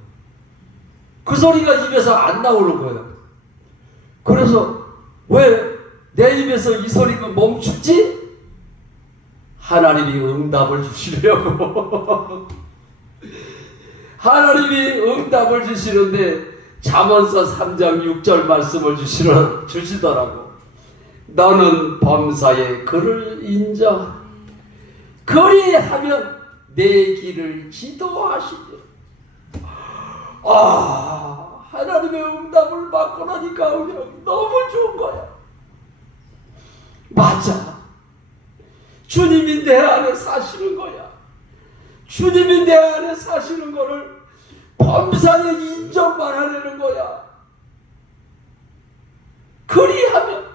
그 소리가 입에서 안 나오는 거예요. 그래서 왜 내 입에서 이 소리가 멈추지? 하나님이 응답을 주시려고 하나님이 응답을 주시는데 잠언서 3장 6절 말씀을 주시더라고. 너는 범사에 그를 인정하라. 그리하면 내 길을 지도하시리라. 하나님의 응답을 받고 나니까 너무 좋은 거야. 맞아. 주님이 내 안에 사시는 거야. 주님이 내 안에 사시는 거를 범사에 인정만 하려는 거야. 그리하면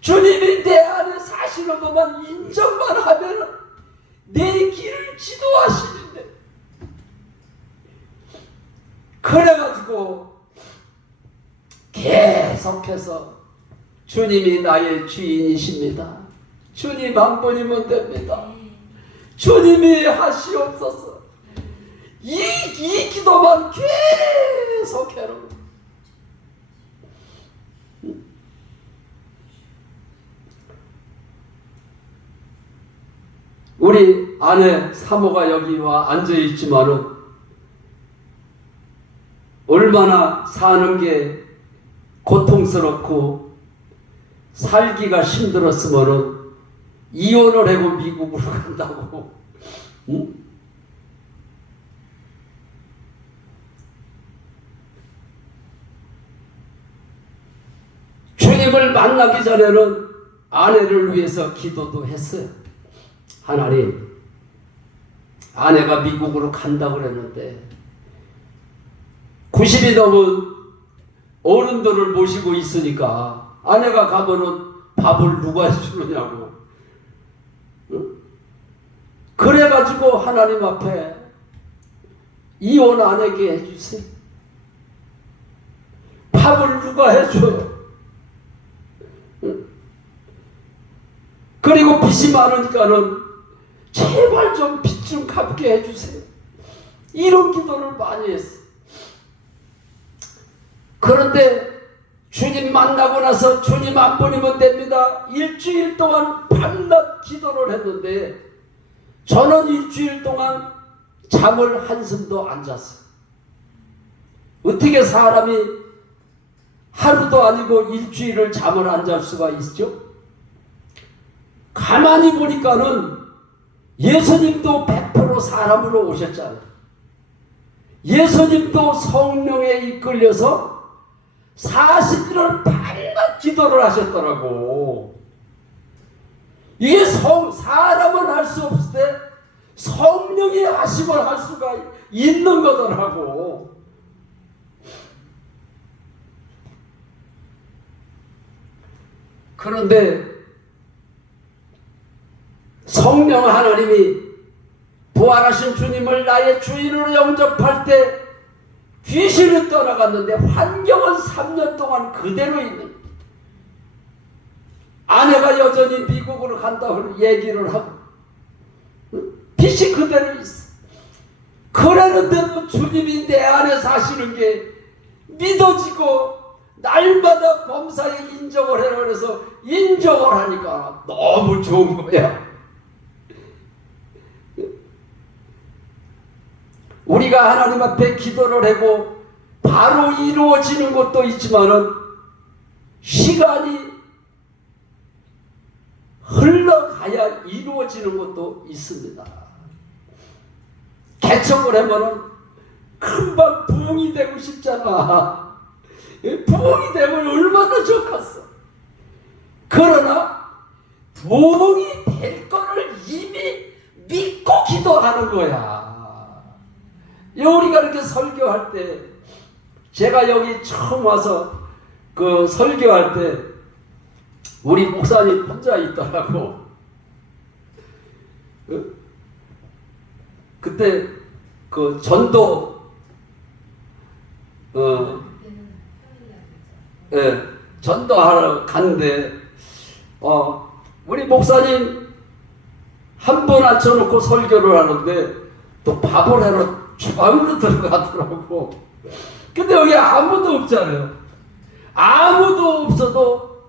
주님이 내 안에 사시는 것만 인정만 하면 내 길을 지도하시는데, 그래가지고 계속해서 주님이 나의 주인이십니다. 주님 한 분이면 됩니다. 주님이 하시옵소서. 이 기도만 계속 해라. 우리 아내 사모가 여기 와 앉아있지만은 얼마나 사는 게 고통스럽고 살기가 힘들었으면은 이혼을 하고 미국으로 간다고. 응? 주님을 만나기 전에는 아내를 위해서 기도도 했어요. 하나님, 아내가 미국으로 간다고 그랬는데 90이 넘은 어른들을 모시고 있으니까 아내가 가면은 밥을 누가 해주느냐고. 응? 그래가지고 하나님 앞에 이혼 안 하게 해주세요. 밥을 누가 해줘요. 응? 그리고 빚이 많으니까는 제발 좀 빚 좀 갚게 해주세요. 이런 기도를 많이 했어. 그런데 주님 만나고 나서 주님 안 버리면 됩니다. 일주일 동안 밤낮 기도를 했는데 저는 일주일 동안 잠을 한숨도 안 잤어요. 어떻게 사람이 하루도 아니고 일주일을 잠을 안 잘 수가 있죠? 가만히 보니까는 예수님도 100% 사람으로 오셨잖아요. 예수님도 성령에 이끌려서 40일을 밤낮 기도를 하셨더라고. 이게 사람은 할 수 없을 때 성령이 하심을 할 수가 있는 거더라고. 그런데 성령 하나님이 부활하신 주님을 나의 주인으로 영접할 때 귀신은 떠나갔는데 환경은 3년 동안 그대로 있는. 아내가 여전히 미국으로 간다고 얘기를 하고 빛이 그대로 있어. 그러는데도 주님이 내 안에 사시는 게 믿어지고 날마다 범사에 인정을 해라 그래서 인정을 하니까 너무 좋은 거야. 우리가 하나님 앞에 기도를 하고 바로 이루어지는 것도 있지만은 시간이 흘러가야 이루어지는 것도 있습니다. 개척을 하면은 금방 부흥이 되고 싶잖아. 부흥이 되면 얼마나 좋겠어. 그러나 부흥이 될 거를 이미 믿고 기도하는 거야. 우리가 이렇게 설교할 때, 제가 여기 처음 와서 그 설교할 때 우리 목사님 혼자 있더라고. 그때 그 전도 예, 전도하러 갔는데 우리 목사님 한 번 앉혀놓고 설교를 하는데 또 밥을 하러 주방으로 들어가더라고. 근데 여기 아무도 없잖아요. 아무도 없어도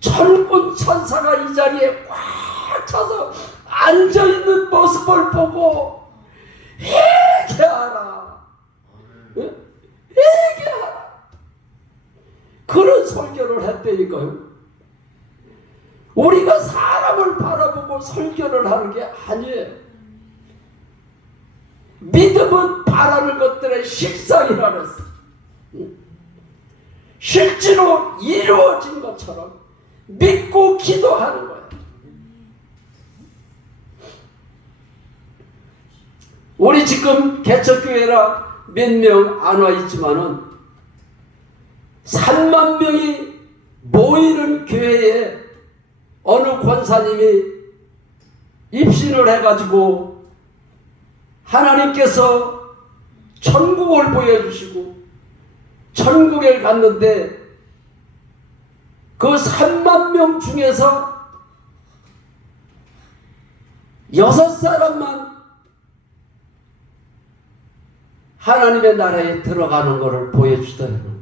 천군 천사가 이 자리에 꽉 차서 앉아있는 모습을 보고 회개하라. 회개하라. 그런 설교를 했다니까요. 우리가 사람을 바라보고 설교를 하는 게 아니에요. 믿음은 바라는 것들의 식상이라 그랬어. 실제로 이루어진 것처럼 믿고 기도하는 거예요. 우리 지금 개척교회라 몇 명 안 와 있지만은 3만 명이 모이는 교회에 어느 권사님이 입신을 해가지고 하나님께서 천국을 보여주시고 천국에 갔는데 그 3만 명 중에서 6사람만 하나님의 나라에 들어가는 것을 보여주더라고요.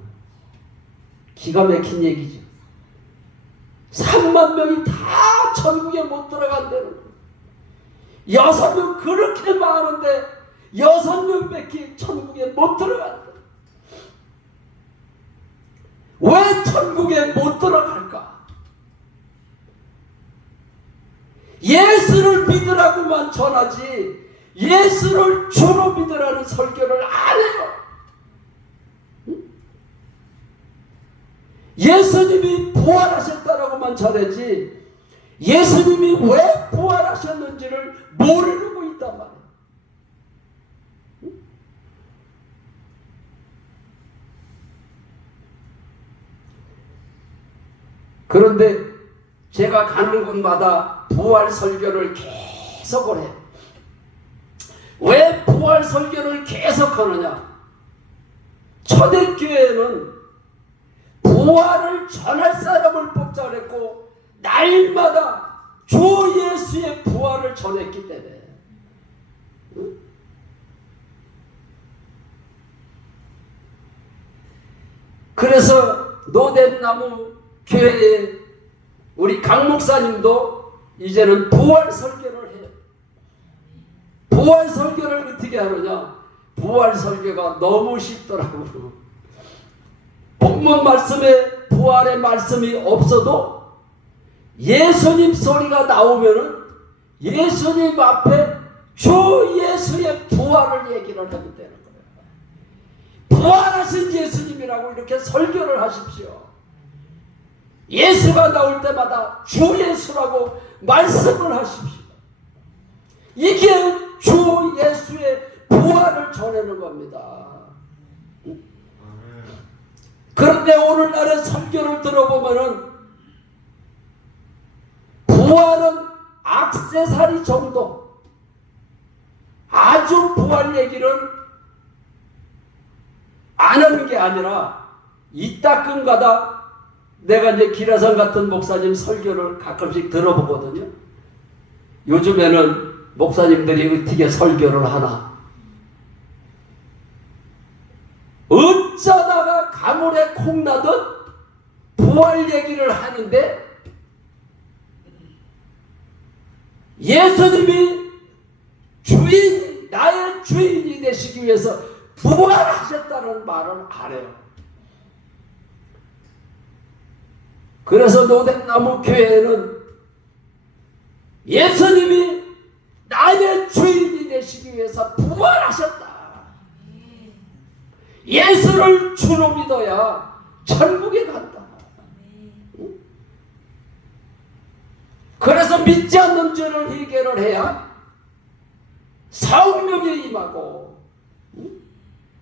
기가 막힌 얘기죠. 3만 명이 다 천국에 못 들어간다는 거예요. 6명 그렇게 많은데 6명밖에 천국에 못 들어간다. 왜 천국에 못 들어갈까? 예수를 믿으라고만 전하지 예수를 주로 믿으라는 설교를 안 해요. 예수님이 부활하셨다라고만 전하지 예수님이 왜 부활하셨는지를 모르고 있단 말이에요. 그런데 제가 가는 곳마다 부활 설교를 계속 해요. 왜 부활 설교를 계속 하느냐? 초대교회는 부활을 전할 사람을 뽑자 그랬고 날마다 주 예수의 부활을 전했기 때문에 그래서 노덴나무 교회에 우리 강 목사님도 이제는 부활 설교를 해요. 부활 설교를 어떻게 하느냐? 부활 설교가 너무 쉽더라고요. 본문 말씀에 부활의 말씀이 없어도 예수님 소리가 나오면은 예수님 앞에 주 예수의 부활을 얘기를 하게 되는 거예요. 부활하신 예수님이라고 이렇게 설교를 하십시오. 예수가 나올 때마다 주 예수라고 말씀을 하십시오. 이게 주 예수의 부활을 전하는 겁니다. 그런데 오늘날의 설교를 들어보면은 부활은 액세서리 정도, 아주 부활 얘기를 안 하는 게 아니라 이따금가다 내가 이제 기라성 같은 목사님 설교를 가끔씩 들어보거든요. 요즘에는 목사님들이 어떻게 설교를 하나? 어쩌다가 가물에 콩나듯 부활 얘기를 하는데 예수님이 주인, 나의 주인이 되시기 위해서 부활하셨다는 말을 안 해요. 그래서 노덴나무 교회는 예수님이 나의 주인이 되시기 위해서 부활하셨다. 예수를 주로 믿어야 천국에 간다. 그래서 믿지 않는 죄를 해결을 해야 성령이 임하고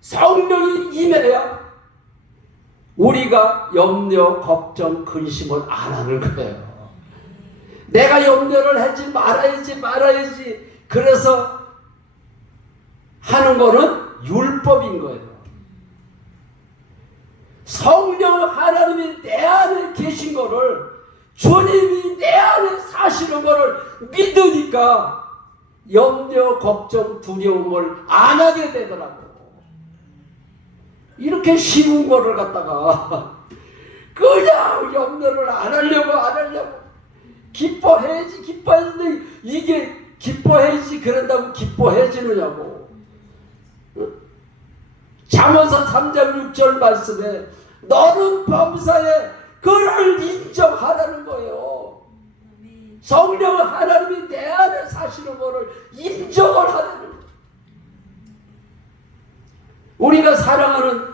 성령이 임해야 우리가 염려, 걱정, 근심을 안 하는 거예요. 내가 염려를 하지 말아야지 그래서 하는 거는 율법인 거예요. 성령 하나님이 내 안에 계신 거를, 주님이 내 안에 사시는 거를 믿으니까 염려, 걱정, 두려움을 안 하게 되더라고. 이렇게 쉬운 거를 갖다가 그냥 염려를 안 하려고 기뻐해야지 기뻐했는데, 이게 기뻐해야지 그런다고 기뻐해지느냐고. 잠언서 3장 6절 말씀에 너는 범사에 그를 인정하라는 거예요. 성령 하나님이 내 안에 사시는 거를 인정을 하라는 거예요. 우리가 사랑하는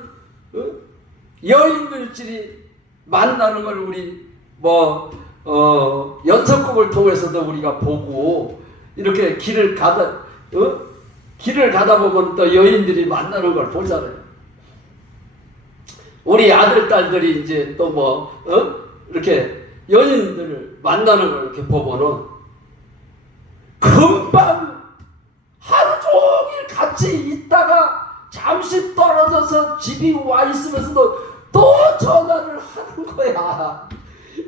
여인들끼리 만나는 걸 우리 연속극을 통해서도 우리가 보고, 이렇게 길을 가다 보면 또 여인들이 만나는 걸 보잖아요. 우리 아들, 딸들이 이제 또 이렇게 여인들을 만나는 걸 이렇게 보면은 금방 하루 종일 같이 있다가 잠시 떨어져서 집이 와 있으면서도 또 전화를 하는 거야.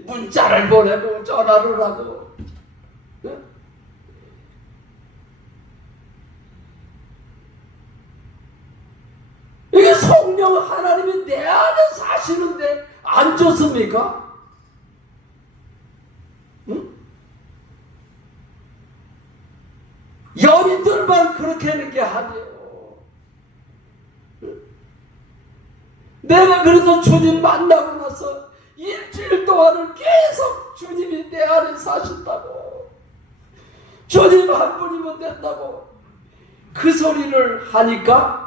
문자를 보내고 전화를 하고. 이게 성령 하나님이 내 안에 사시는데 안 좋습니까? 응? 여인들만 그렇게 하는 게 아니에요. 내가 그래서 주님 만나고 나서 일주일 동안을 계속 주님이 내 안에 사신다고, 주님 한 분이면 된다고 그 소리를 하니까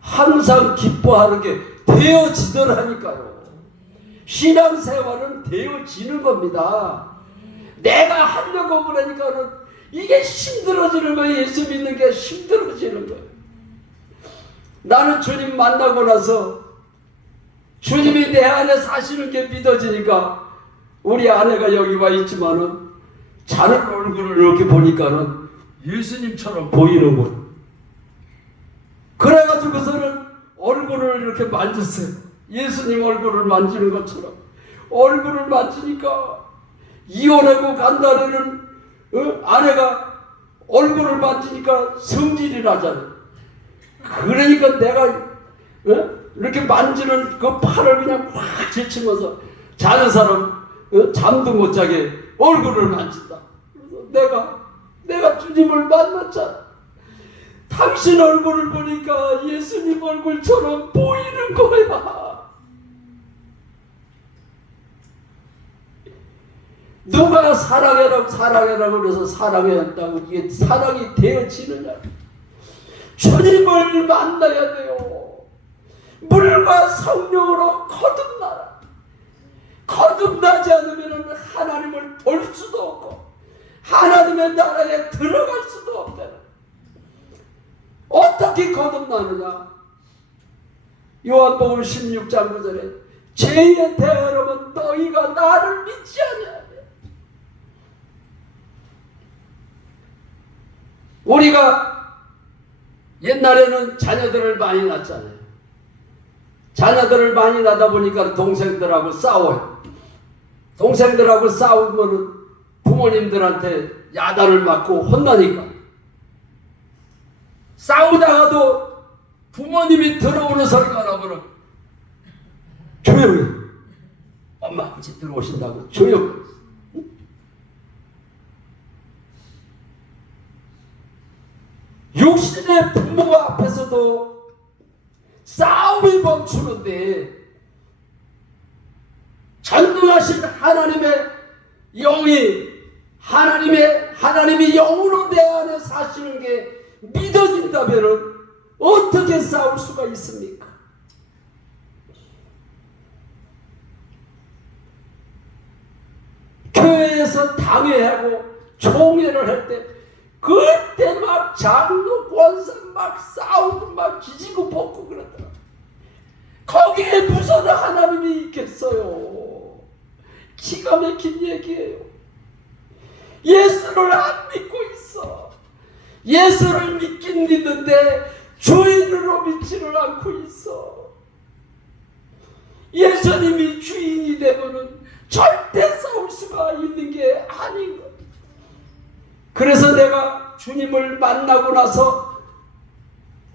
항상 기뻐하는 게 되어지더라니까요. 신앙생활은 되어지는 겁니다. 내가 하려고 그러니까는 이게 힘들어지는 거예요. 예수 믿는 게 힘들어지는 거예요. 나는 주님 만나고 나서 주님이 내 안에 사시는 게 믿어지니까, 우리 아내가 여기 와 있지만은 자는 얼굴을 이렇게 보니까는 예수님처럼 보이는 거예요. 그래가지고서는 얼굴을 이렇게 만졌어요. 예수님 얼굴을 만지는 것처럼 얼굴을 만지니까, 이혼하고 간 날에는 아내가 얼굴을 만지니까 성질이 나잖아요. 그러니까 내가 이렇게 만지는 그 팔을 그냥 확 제치면서 자는 사람 잠도 못 자게 얼굴을 만진다. 그래서 내가 주님을 만났잖아. 당신 얼굴을 보니까 예수님 얼굴처럼 보이는 거야. 누가 사랑해라고 그래서 사랑해한다고 이게 사랑이 되어지느냐? 주님을 만나야 돼요. 물과 성령으로 거듭나라. 거듭나지 않으면 하나님을 볼 수도 없고 하나님의 나라에 들어갈 수도 없다. 어떻게 거듭나느냐? 요한복음 16장 9절에 죄에 대하여는 너희가 나를 믿지 아니하냐. 우리가 옛날에는 자녀들을 많이 낳잖아요. 자녀들을 많이 낳다 보니까 동생들하고 싸워요. 동생들하고 싸우면 부모님들한테 야단을 맞고 혼나니까, 싸우다가도 부모님이 들어오는 소리가 나면 조용히, 엄마 아버지 들어오신다고 조용히. 육신의 부모 앞에서도 싸움이 멈추는데, 전능하신 하나님의 영이 하나님이 영으로 내 안에 사시는 게 믿어진다면 어떻게 싸울 수가 있습니까? 교회에서 당회하고 총회를 할 때 그때 막 장로 권사 막 싸우고 막 기지고 볶고 그러더라. 거기에 무슨 하나님이 있겠어요? 기가 막힌 얘기예요. 예수를 안 믿고 있어. 예수를 믿긴 믿는데 주인으로 믿지를 않고 있어. 예수님이 주인이 되면은 절대 싸울 수가 있는 게 아닌 거예요. 그래서 내가 주님을 만나고 나서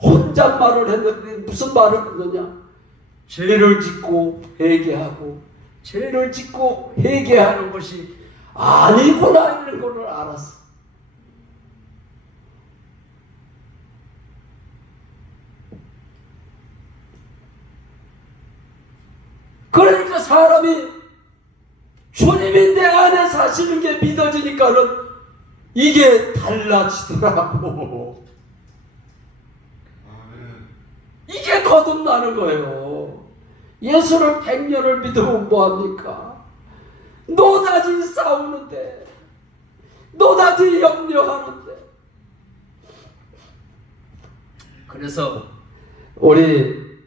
혼잣말을 했는데 무슨 말을 했느냐? 죄를 짓고 회개하고 죄를 짓고 회개하는 것이 아니구나 이런 것을 알았어. 그러니까 사람이 주님이 내 안에 사시는 게 믿어지니까는 이게 달라지더라고. 이게 거듭나는 거예요. 예수를 100년을 믿으면 뭐합니까? 노다지 싸우는데, 노다지 염려하는데. 그래서 우리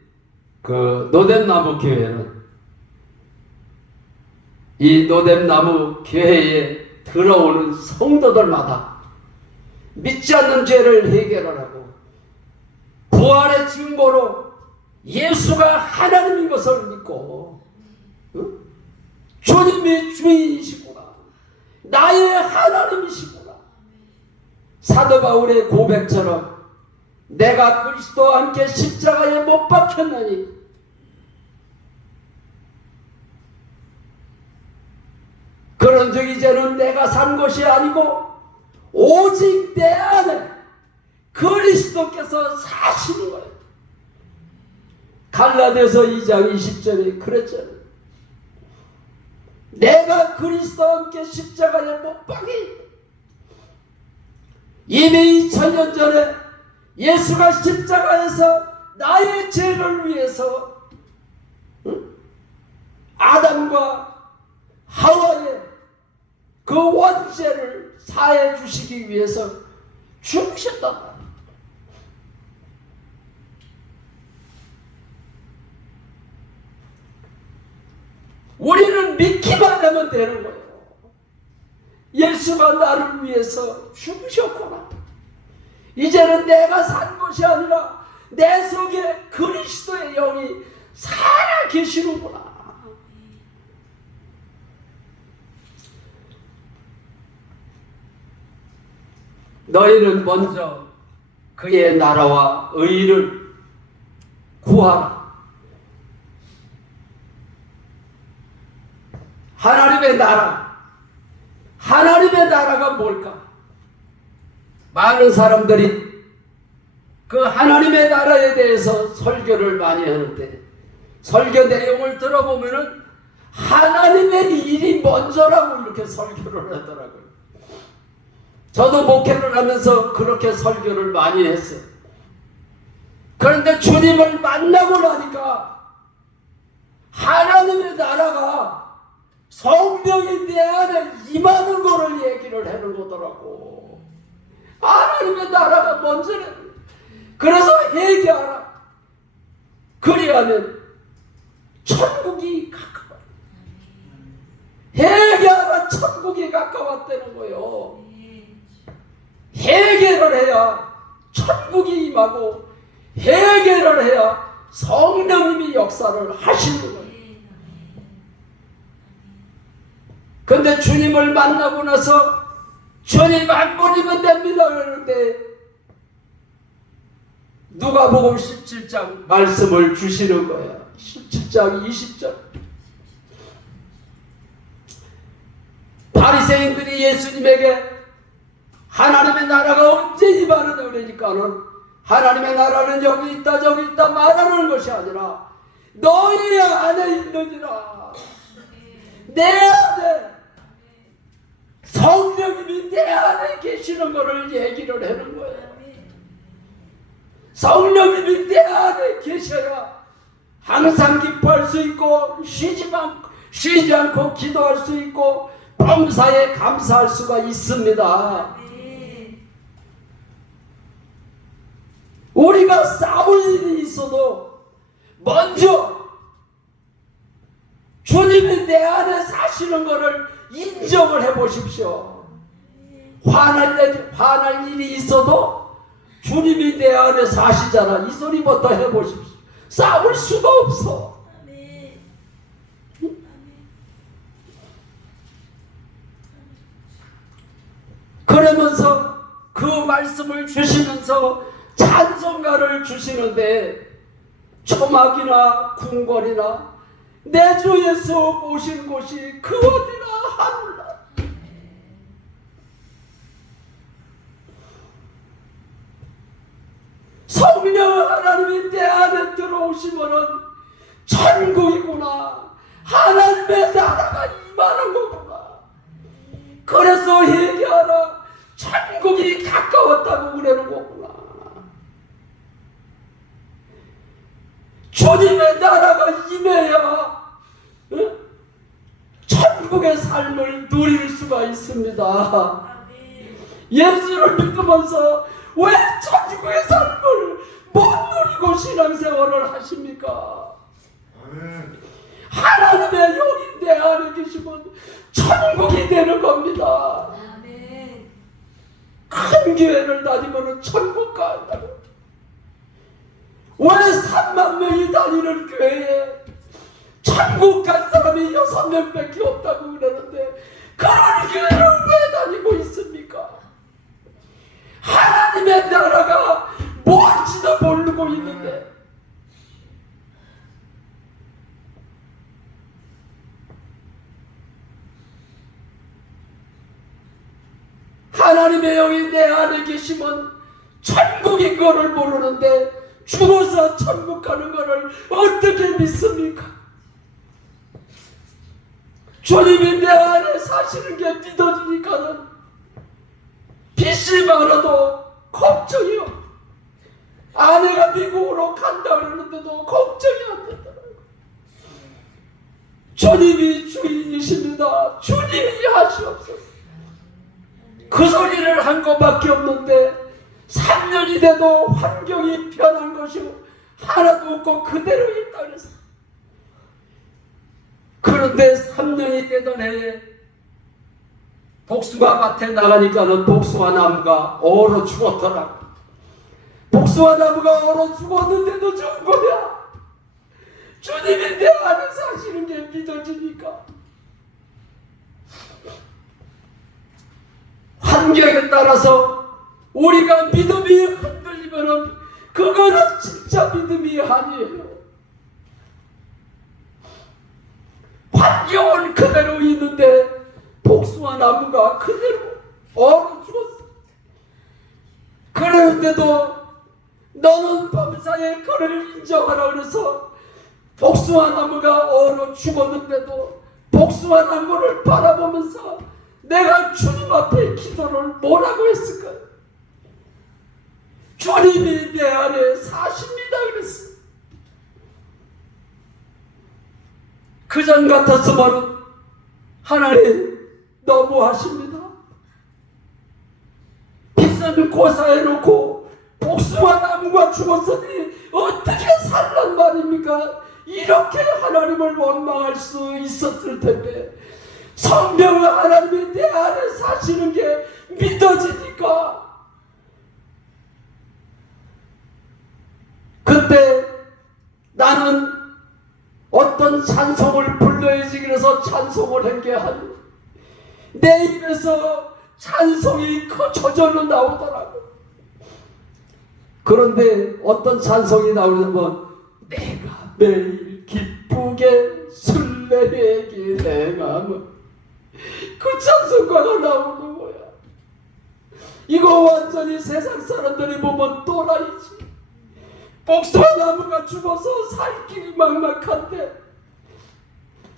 그 노뎀나무 교회는 이 노뎀나무 교회에 들어오는 성도들마다 믿지 않는 죄를 해결하라고 부활의 증거로 예수가 하나님인 것을 믿고 주님이 주인이시구나, 나의 하나님이시구나, 사도 바울의 고백처럼 내가 그리스도와 함께 십자가에 못 박혔나니 그런즉 이제는 내가 산 것이 아니고 오직 내 안에 그리스도께서 사시는 거예요. 갈라디아서 2장 20절에 그랬잖아요. 내가 그리스도와 함께 십자가에 못 박혀 있다. 이미 2000년 전에 예수가 십자가에서 나의 죄를 위해서 아담과 하와의 그 원죄를 사해 주시기 위해서 죽으셨다. 우리는 믿기만 하면 되는 거예요. 예수가 나를 위해서 죽으셨구나. 이제는 내가 산 것이 아니라 내 속에 그리스도의 영이 살아 계시는구나. 너희는 먼저 그의 나라와 의를 구하라. 하나님의 나라. 하나님의 나라가 뭘까? 많은 사람들이 그 하나님의 나라에 대해서 설교를 많이 하는데 설교 내용을 들어보면은 하나님의 일이 먼저라고 이렇게 설교를 하더라고요. 저도 목회를 하면서 그렇게 설교를 많이 했어요. 그런데 주님을 만나고 나니까 하나님의 나라가 성령이 내 안에 임하는 거를 얘기를 하는 거더라고. 하나님의 나라가 먼저래. 그래서 회개하라. 그리하면 천국이 가까워. 회개하라. 천국이 가까웠다는 거예요. 회개를 해야 천국이 임하고 회개를 해야 성령님이 역사를 하시는 거예요. 그런데 주님을 만나고 나서 주님 한 분이면 됩니다 그러는데 누가복음 17장 말씀을 주시는 거야. 17장 20절. 바리새인들이 예수님에게 하나님의 나라가 언제 임하느냐 그러니까는 하나님의 나라는 여기 있다 저기 있다 말하는 것이 아니라 너희 안에 있느니라. 내 안에 성령님이 내 안에 계시는 것을 얘기를 하는 거예요. 성령님이 내 안에 계셔야 항상 기뻐할 수 있고 쉬지 않고 기도할 수 있고 범사에 감사할 수가 있습니다. 우리가 싸울 일이 있어도 먼저 주님이 내 안에 사시는 것을 인정을 해보십시오. 화날 일이 있어도 주님이 내 안에 사시잖아. 이 소리부터 해보십시오. 싸울 수가 없어. 그러면서 그 말씀을 주시면서 찬송가를 주시는데 초막이나 궁궐이나 내 주 예수 모신 곳이 그 어디나 하늘나. 성령 하나님이 내 안에 들어오시면은 천국이구나, 하나님의 나라가 임하는 거구나. 그래서 얘기하라, 천국이 가까웠다고 그러는 거구나. 주님의 나라가 임해야 천국의 삶을 누릴 수가 있습니다. 예수를 믿으면서 왜 천국의 삶을 못 누리고 신앙생활을 하십니까? 하나님의 영이 내 안에 계시면 천국이 되는 겁니다. 큰 교회를 다니면 천국 간다고. 왜 3만 명이 다니는 교회에 천국 간 사람이 6명밖에 없다고 그러는데 그런 교회를 왜 다니고 있습니까? 하나님의 나라가 뭔지도 모르고 있는데. 하나님의 영이 내 안에 계시면 천국인 거를 모르는데 죽어서 천국 가는 거를 어떻게 믿습니까? 주님이 내 안에 사시는 게 믿어지니까는 빚이 많아도 걱정이요. 아내가 미국으로 간다 그러는데도 걱정이 안 되더라고요. 주님이 주인이십니다. 주님이 하시옵소서. 그 소리를 한 것밖에 없는데 3년이 돼도 환경이 변한 것이 하나도 없고 그대로 있다 그래서. 그런데 3년이 되던 해에 복숭아 밭에 나가니까는 복숭아 나무가 얼어 죽었더라고. 복숭아 나무가 얼어 죽었는데도 좋은 거야. 주님이 내 안에 사시는 게 믿어지니까. 환경에 따라서 우리가 믿음이 흔들리면은 그거는 진짜 믿음이 아니에요. 환경은 그대로 있는데 복숭아 나무가 그대로 얼어 죽었어. 그러는데도 너는 범사에 그를 인정하라 그래서 복숭아 나무가 얼어 죽었는데도 복숭아 나무를 바라보면서 내가 주님 앞에 기도를 뭐라고 했을까요? 주님이 내 안에 사십니다 그랬어. 그전 같았으면 하나님 너무하십니다. 비싼 고사해놓고 복숭아 나무가 죽었으니 어떻게 살란 말입니까? 이렇게 하나님을 원망할 수 있었을 텐데 성령의 하나님이 내 안에 사시는 게 믿어지니까 그때 나는 어떤 찬송을 불러야지 그래서 찬송을 한 게 아니고 내 입에서 찬송이 저절로 나오더라고. 그런데 어떤 찬송이 나오냐면 내가 매일 기쁘게 순례하기 행함은 그 찬송가가 나오는 거야. 이거 완전히 세상 사람들이 보면 또라이지. 복숭아 나무가 죽어서 살 길이 막막한데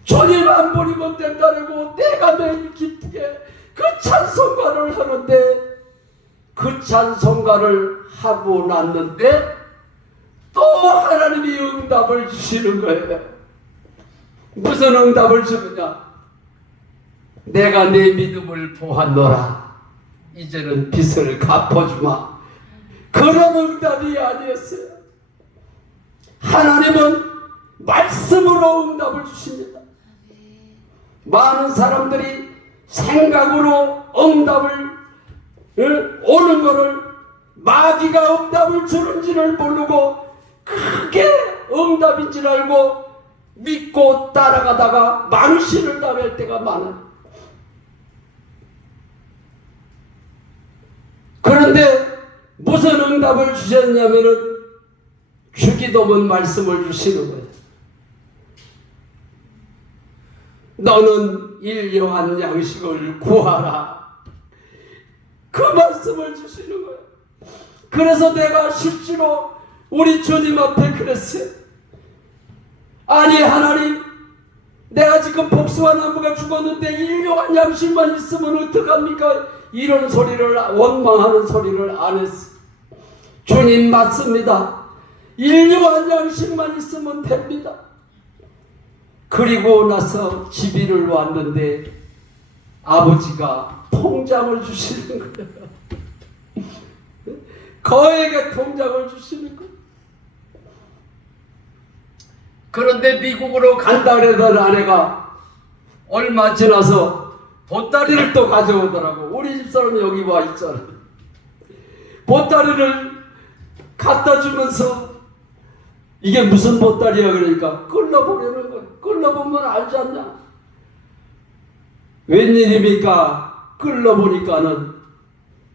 주님 안 버리면 된다고 내가 매일 기쁘게 그 찬송가를 하는데 그 찬송가를 하고 났는데 또 하나님이 응답을 주시는 거예요. 무슨 응답을 주느냐? 내가 내 믿음을 보았노라. 이제는 빚을 갚아주마. 그런 응답이 아니었어요. 하나님은 말씀으로 응답을 주십니다. 많은 사람들이 생각으로 응답을 오는 것을 마귀가 응답을 주는지를 모르고 크게 응답인 줄 알고 믿고 따라가다가 망신을 당할 때가 많아요. 답을 주셨냐면은 주기도문 말씀을 주시는 거예요. 너는 일용할 양식을 구하라. 그 말씀을 주시는 거예요. 그래서 내가 실제로 우리 주님 앞에 그랬어요. 아니 하나님, 내가 지금 복숭아 나무가 죽었는데 일용할 양식만 있으면 어떡합니까? 이런 소리를, 원망하는 소리를 안 했어요. 주님 맞습니다. 일용할 양식만 있으면 됩니다. 그리고 나서 집이를 왔는데 아버지가 통장을 주시는 거예요. 거액의 통장을 주시는 거예요. 그런데 미국으로 간다 그러던 아내가 얼마 지나서 보따리를 또 가져오더라고. 우리 집사람이 여기 와 있잖아. 보따리를 갖다 주면서 이게 무슨 보따리야 그러니까 끌러보려는 거야. 끌러보면 알지 않냐? 웬일입니까? 끌러보니까는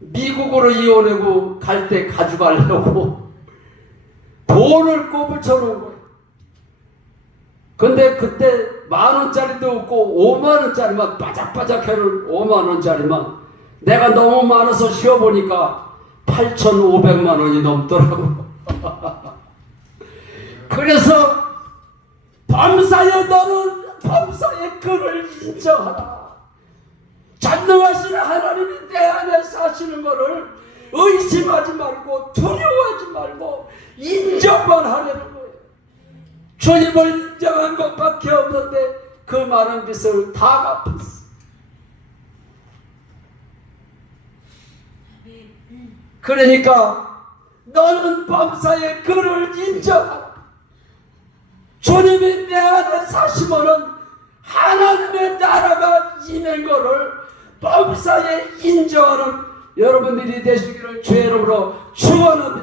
미국으로 이혼하고 갈 때 가져가려고 돈을 꼬부쳐놓은 거야. 근데 그때 10,000원짜리도 없고 50,000원짜리만 바짝바짝 해놓은 50,000원짜리만 내가 너무 많아서 쉬어보니까 8,500만 원이 넘더라고. 그래서 범사에 너는 범사의 그를 인정하라. 전능하신 하나님이 내 안에 사시는 것을 의심하지 말고 두려워하지 말고 인정만 하려는 거예요. 주님을 인정한 것밖에 없는데 그 많은 빚을 다 갚았어. 그러니까 너는 범사의 그를 인정하라. 주님이 내 안에 사시면은 하나님의 나라가 임한 것을 범사에 인정하는 여러분들이 되시기를 주의 이름으로 축원합니다.